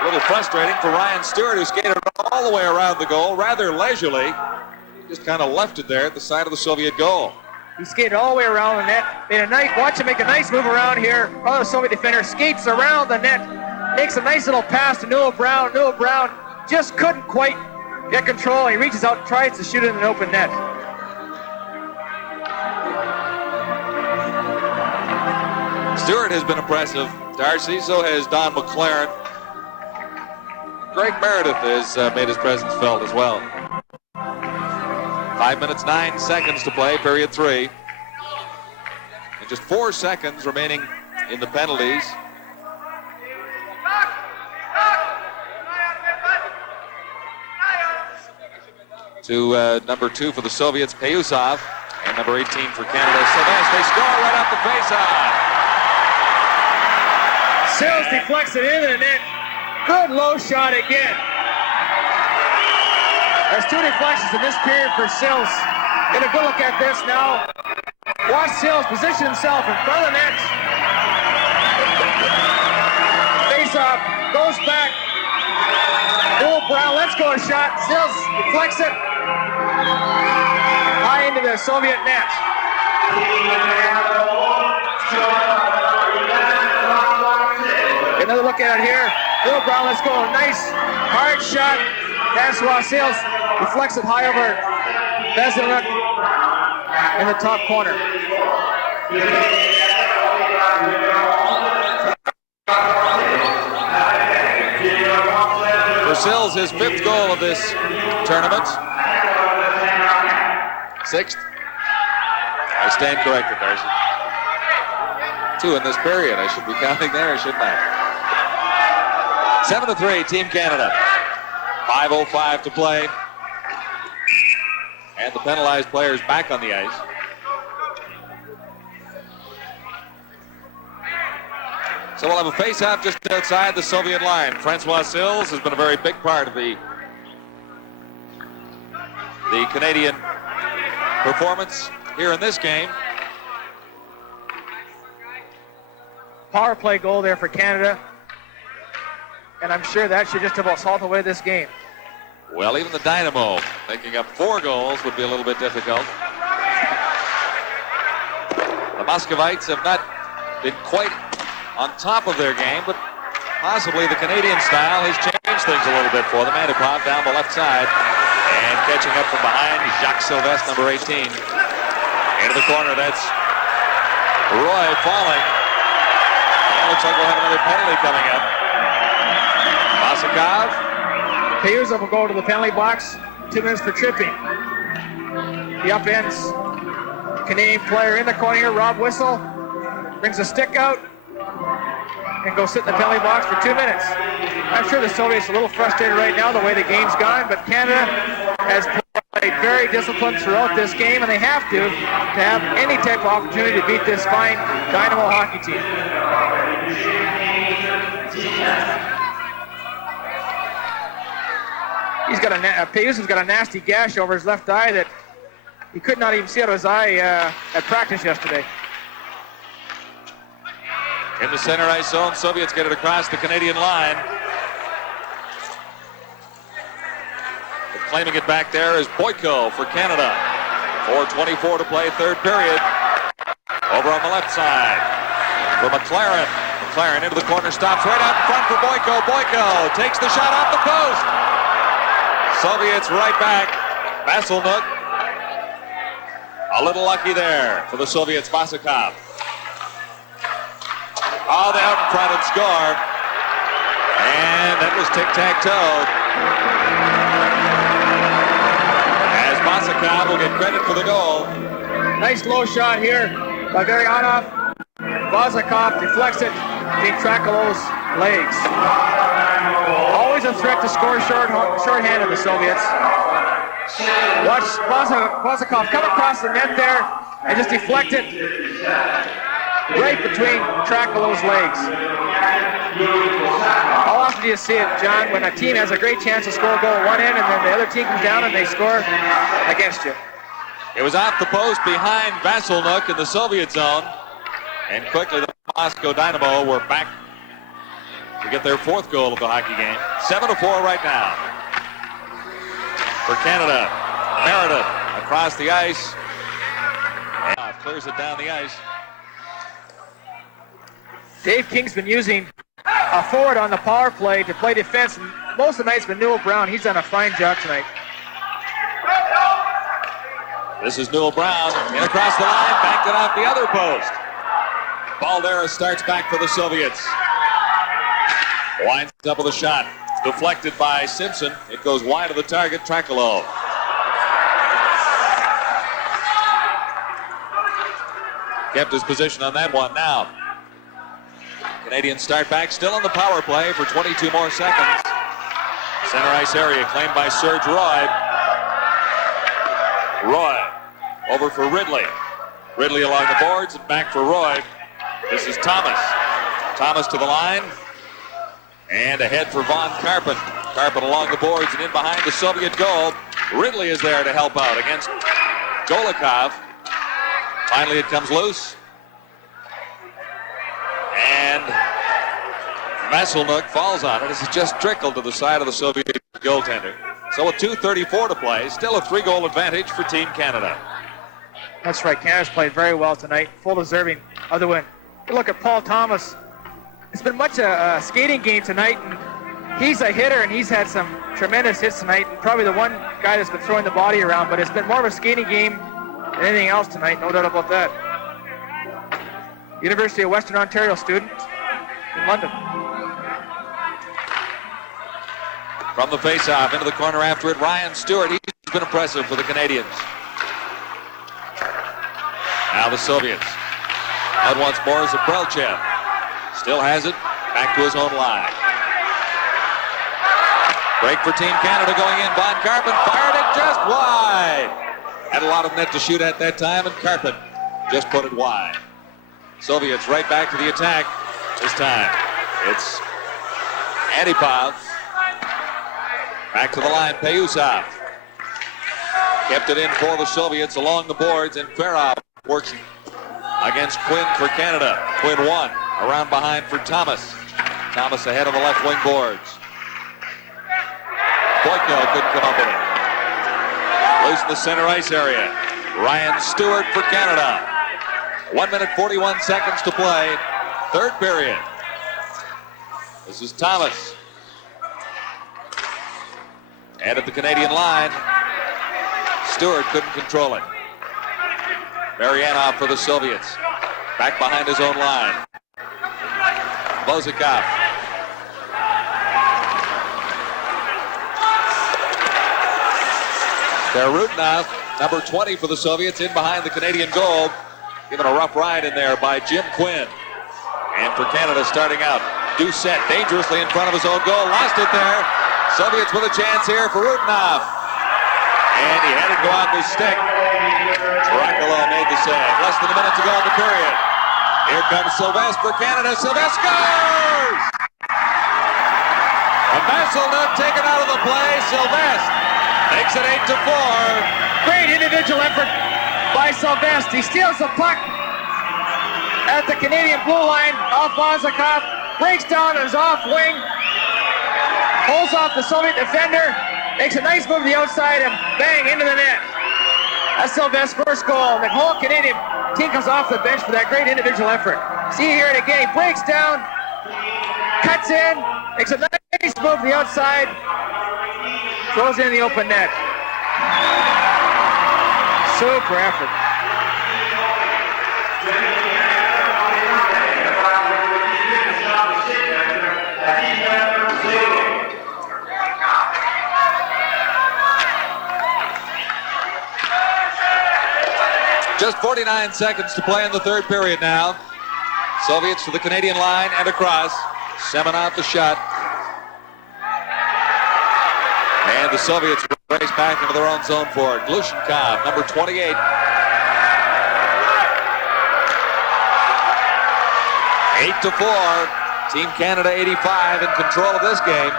A little frustrating for Ryan Stewart, who skated all the way around the goal, rather leisurely. Just kind of left it there at the side of the Soviet goal. He skated all the way around the net. Watch him make a nice move around here. Other Soviet defender skates around the net, makes a nice little pass to Noah Brown. Noah Brown just couldn't quite get control. He reaches out and tries to shoot it in an open net. Stewart has been impressive, Darcy. So has Don McLaren. Greg Meredith has made his presence felt as well. 5 minutes, 9 seconds to play, period 3. And just 4 seconds remaining in the penalties. To number 2 for the Soviets, Payusov, and number 18 for Canada, Sylvestre. They score right off the faceoff. Sills deflects it into the net. Good low shot again. There's 2 deflections in this period for Sills. Get a good look at this now. Watch Sills position himself in front of the net. Face-off, goes back. Will Brown lets go a shot. Sills deflects it high into the Soviet net. Another look at it here. Will Brown lets go a nice hard shot. Francois Sills deflects it high over Vasilnuk in the top corner. For Sills, his 5th goal of this tournament. 6th. I stand corrected, Darcy. 2 in this period. I should be counting there, shouldn't I? 7-3, Team Canada. 5:05 to play. And the penalized players back on the ice. So we'll have a face-off just outside the Soviet line. Francois Sills has been a very big part of the Canadian performance here in this game. Power play goal there for Canada. And I'm sure that should just about salt away this game. Well, even the Dynamo making up 4 goals would be a little bit difficult. The Moscovites have not been quite on top of their game, but possibly the Canadian style has changed things a little bit for them. Antipov down the left side and catching up from behind, Jacques Sylvestre, number 18. Into the corner, that's Roy falling. It looks like we'll have another penalty coming up. Masakov. Payuzov will go to the penalty box. 2 minutes for tripping. The upends Canadian player in the corner here, Rob Whistle, brings a stick out and goes sit in the penalty box for 2 minutes. I'm sure the Soviets are a little frustrated right now the way the game's gone, but Canada has played very disciplined throughout this game, and they have to have any type of opportunity to beat this fine Dynamo hockey team. Payusov's got a nasty gash over his left eye that he could not even see out of his eye at practice yesterday. In the center ice zone, Soviets get it across the Canadian line. But claiming it back there is Boyko for Canada. 4:24 to play, 3rd period. Over on the left side for McLaren. McLaren into the corner, stops right out in front for Boyko. Boyko takes the shot off the post. Soviets right back. Vasilnuk A little lucky there for the Soviets. Vasakov. Oh, they out in front and score. And that was tic-tac-toe. As Vasakov will get credit for the goal. Nice low shot here by Varyanov. Vasakov deflects it between Trakelov's legs. Always a threat to score shorthanded, the Soviets. Watch Vasakov come across the net there and just deflect it right between Trakelov's legs. How often do you see it, John, when a team has a great chance to score a goal at one end and then the other team comes down and they score against you? It was off the post behind М.Василёнок in the Soviet zone. And quickly the Moscow Dynamo were back to get their fourth goal of the hockey game. 7-4 right now. For Canada, Meredith across the ice. And clears it down the ice. Dave King's been using a forward on the power play to play defense. Most of the night's been Newell Brown. He's done a fine job tonight. This is Newell Brown in across the line, backed it off the other post. Х.Балдерис starts back for the Soviets. Winds up with a shot. Deflected by Simpson. It goes wide of the target, Trakelov. Kept his position on that one now. Canadians start back, still on the power play for 22 more seconds. Center ice area claimed by Serge Roy. Roy over for Ridley. Ridley along the boards and back for Roy. This is Thomas. Thomas to the line. And ahead for Von Karpen. Karpen along the boards and in behind the Soviet goal. Ridley is there to help out against Golikov. Finally it comes loose. And М.Василёнок falls on it as it just trickled to the side of the Soviet goaltender. So with 2:34 to play, still a 3-goal advantage for Team Canada. That's right, Canada's played very well tonight. Full deserving of the win. Look at Paul Thomas. It's been much a skating game tonight, and he's a hitter, and he's had some tremendous hits tonight, and probably the one guy that's been throwing the body around, but it's been more of a skating game than anything else tonight, no doubt about that. University of Western Ontario student in London. From the face-off into the corner after it, Ryan Stewart. He's been impressive for the Canadians. Now the Soviets. Out once more is Zaprelchev. Still has it. Back to his own line. Break for Team Canada going in. Von Karpen fired it just wide. Had a lot of net to shoot at that time, and Karpen just put it wide. Soviets right back to the attack. This time it's Antipov. Back to the line, Payusov. Kept it in for the Soviets along the boards, and Ferrov works against Quinn for Canada. Quinn won. Around behind for Thomas. Thomas ahead of the left wing boards. Boyko couldn't come up with it. Loose in the center ice area. Ryan Stewart for Canada. 1 minute 41 seconds to play. Third period. This is Thomas. And at the Canadian line, Stewart couldn't control it. Marianov for the Soviets. Back behind his own line. Bozikov. Derudnov, number 20 for the Soviets, in behind the Canadian goal. Given a rough ride in there by Jim Quinn. And for Canada starting out, Doucette dangerously in front of his own goal. Lost it there. Soviets with a chance here for Rudnov. And he had it go off his stick. Dracula made the save. Less than a minute to go in the period. Here comes Sylvestre for Canada. Sylvestre scores! М.Василёнок taken out of the play. Sylvestre makes it 8-4. Great individual effort by Sylvestre. He steals the puck at the Canadian blue line off Vasakov. Breaks down his off wing. Pulls off the Soviet defender. Makes a nice move to the outside and bang into the net. That's Sylvestre's first goal. The whole Canadian team comes off the bench for that great individual effort. See here it again. He breaks down, cuts in, makes a nice move to the outside, throws in the open net. Super effort. 49 seconds to play in the third period now. Soviets to the Canadian line and across. Semenov the shot. And the Soviets race back into their own zone for it. Glushenkov, number 28. 8-4. Team Canada 85 in control of this game.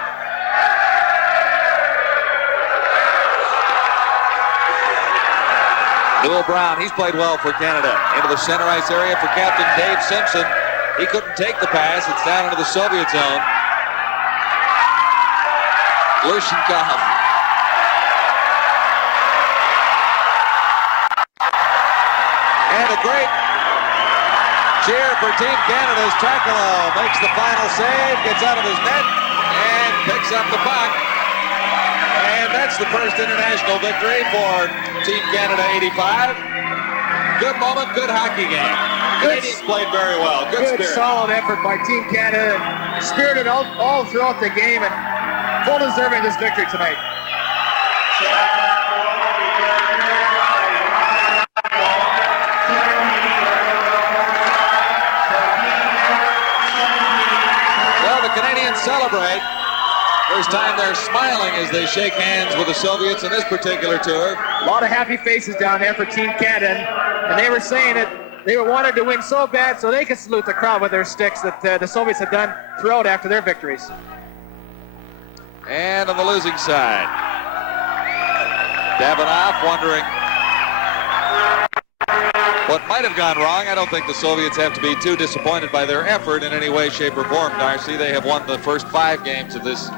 Newell Brown, he's played well for Canada. Into the center ice area for Captain Dave Simpson. He couldn't take the pass. It's down into the Soviet zone. Glushenkov. And a great cheer for Team Canada as Trakalo makes the final save, gets out of his net, and picks up the puck. And that's the first international victory for Team Canada 85. Good moment, good hockey game. Canadians played very well. Good spirit. Solid effort by Team Canada. Spirited all throughout the game and full deserving this victory tonight. Well, the Canadians celebrate. First time they're smiling as they shake hands with the Soviets in this particular tour. A lot of happy faces down there for Team Canada, and they were saying that they wanted to win so bad so they could salute the crowd with their sticks that the Soviets had done throughout after their victories. And on the losing side, Davidoff wondering what might have gone wrong. I don't think the Soviets have to be too disappointed by their effort in any way, shape, or form, Darcy. They have won the first 5 games of this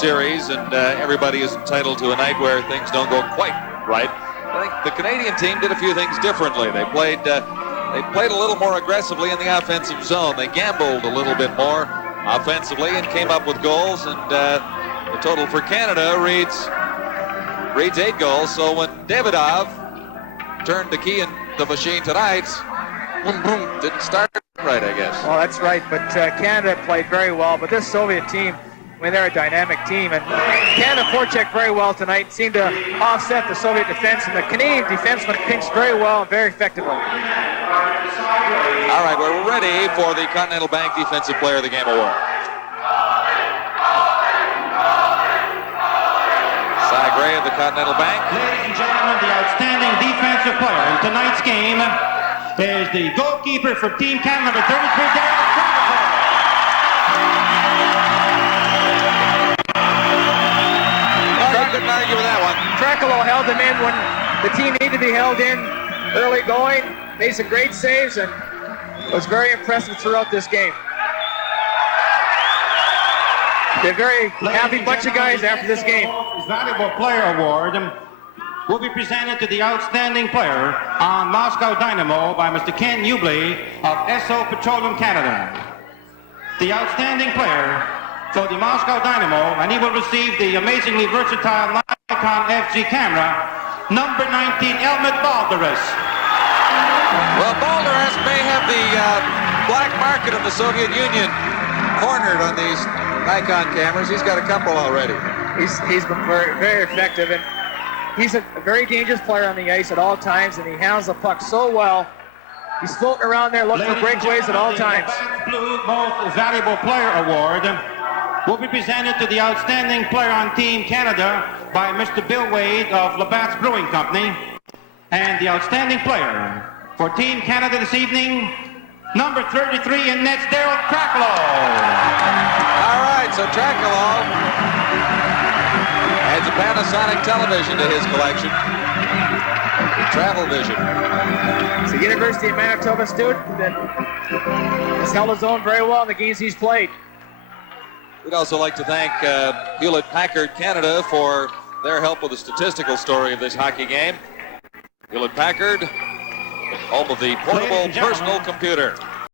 series, and everybody is entitled to a night where things don't go quite right. I think the Canadian team did a few things differently. They played a little more aggressively in the offensive zone. They gambled a little bit more offensively and came up with goals, and the total for Canada reads 8 goals. So when Davidoff turned the key in the machine tonight, didn't start right, I guess. Well, that's right, but Canada played very well, but this Soviet team, I mean, they're a dynamic team, and Canada forechecked very well tonight, seemed to offset the Soviet defense, and the Canadian defensemen pinched very well and very effectively. All right, we're ready for the Continental Bank Defensive Player of the Game Award. Cy Gray of the Continental Bank. Ladies and gentlemen, the outstanding defensive player in tonight's game is the goalkeeper for Team Canada, number 33, Darryl Trakalo. Couldn't argue with that one. Trakalo held them in when the team needed to be held in early going, made some great saves, and was very impressive throughout this game. They're very happy bunch of guys after this game. His Valuable Player Award will be presented to the outstanding player on Moscow Dynamo by Mr. Ken Ubley of Esso Petroleum Canada. The outstanding player for the Moscow Dynamo, and he will receive the amazingly versatile Nikon FG camera, number 19, Ch.Balderis. Well, Balderas may have the black market of the Soviet Union cornered on these Nikon cameras. He's got a couple already. He's been very, very effective, and he's a very dangerous player on the ice at all times, and he handles the puck so well. He's floating around there looking for breakaways at all times. The Blue Most Valuable Player Award will be presented to the outstanding player on Team Canada by Mr. Bill Wade of Labatt's Brewing Company. And the outstanding player for Team Canada this evening, number 33 in nets, Darryl Trakalo. All right, so Trakalo adds a Panasonic television to his collection. Travel Vision. He's a University of Manitoba student that has held his own very well in the games he's played. We'd also like to thank Hewlett-Packard Canada for their help with the statistical story of this hockey game. Hewlett-Packard, home of the portable personal computer.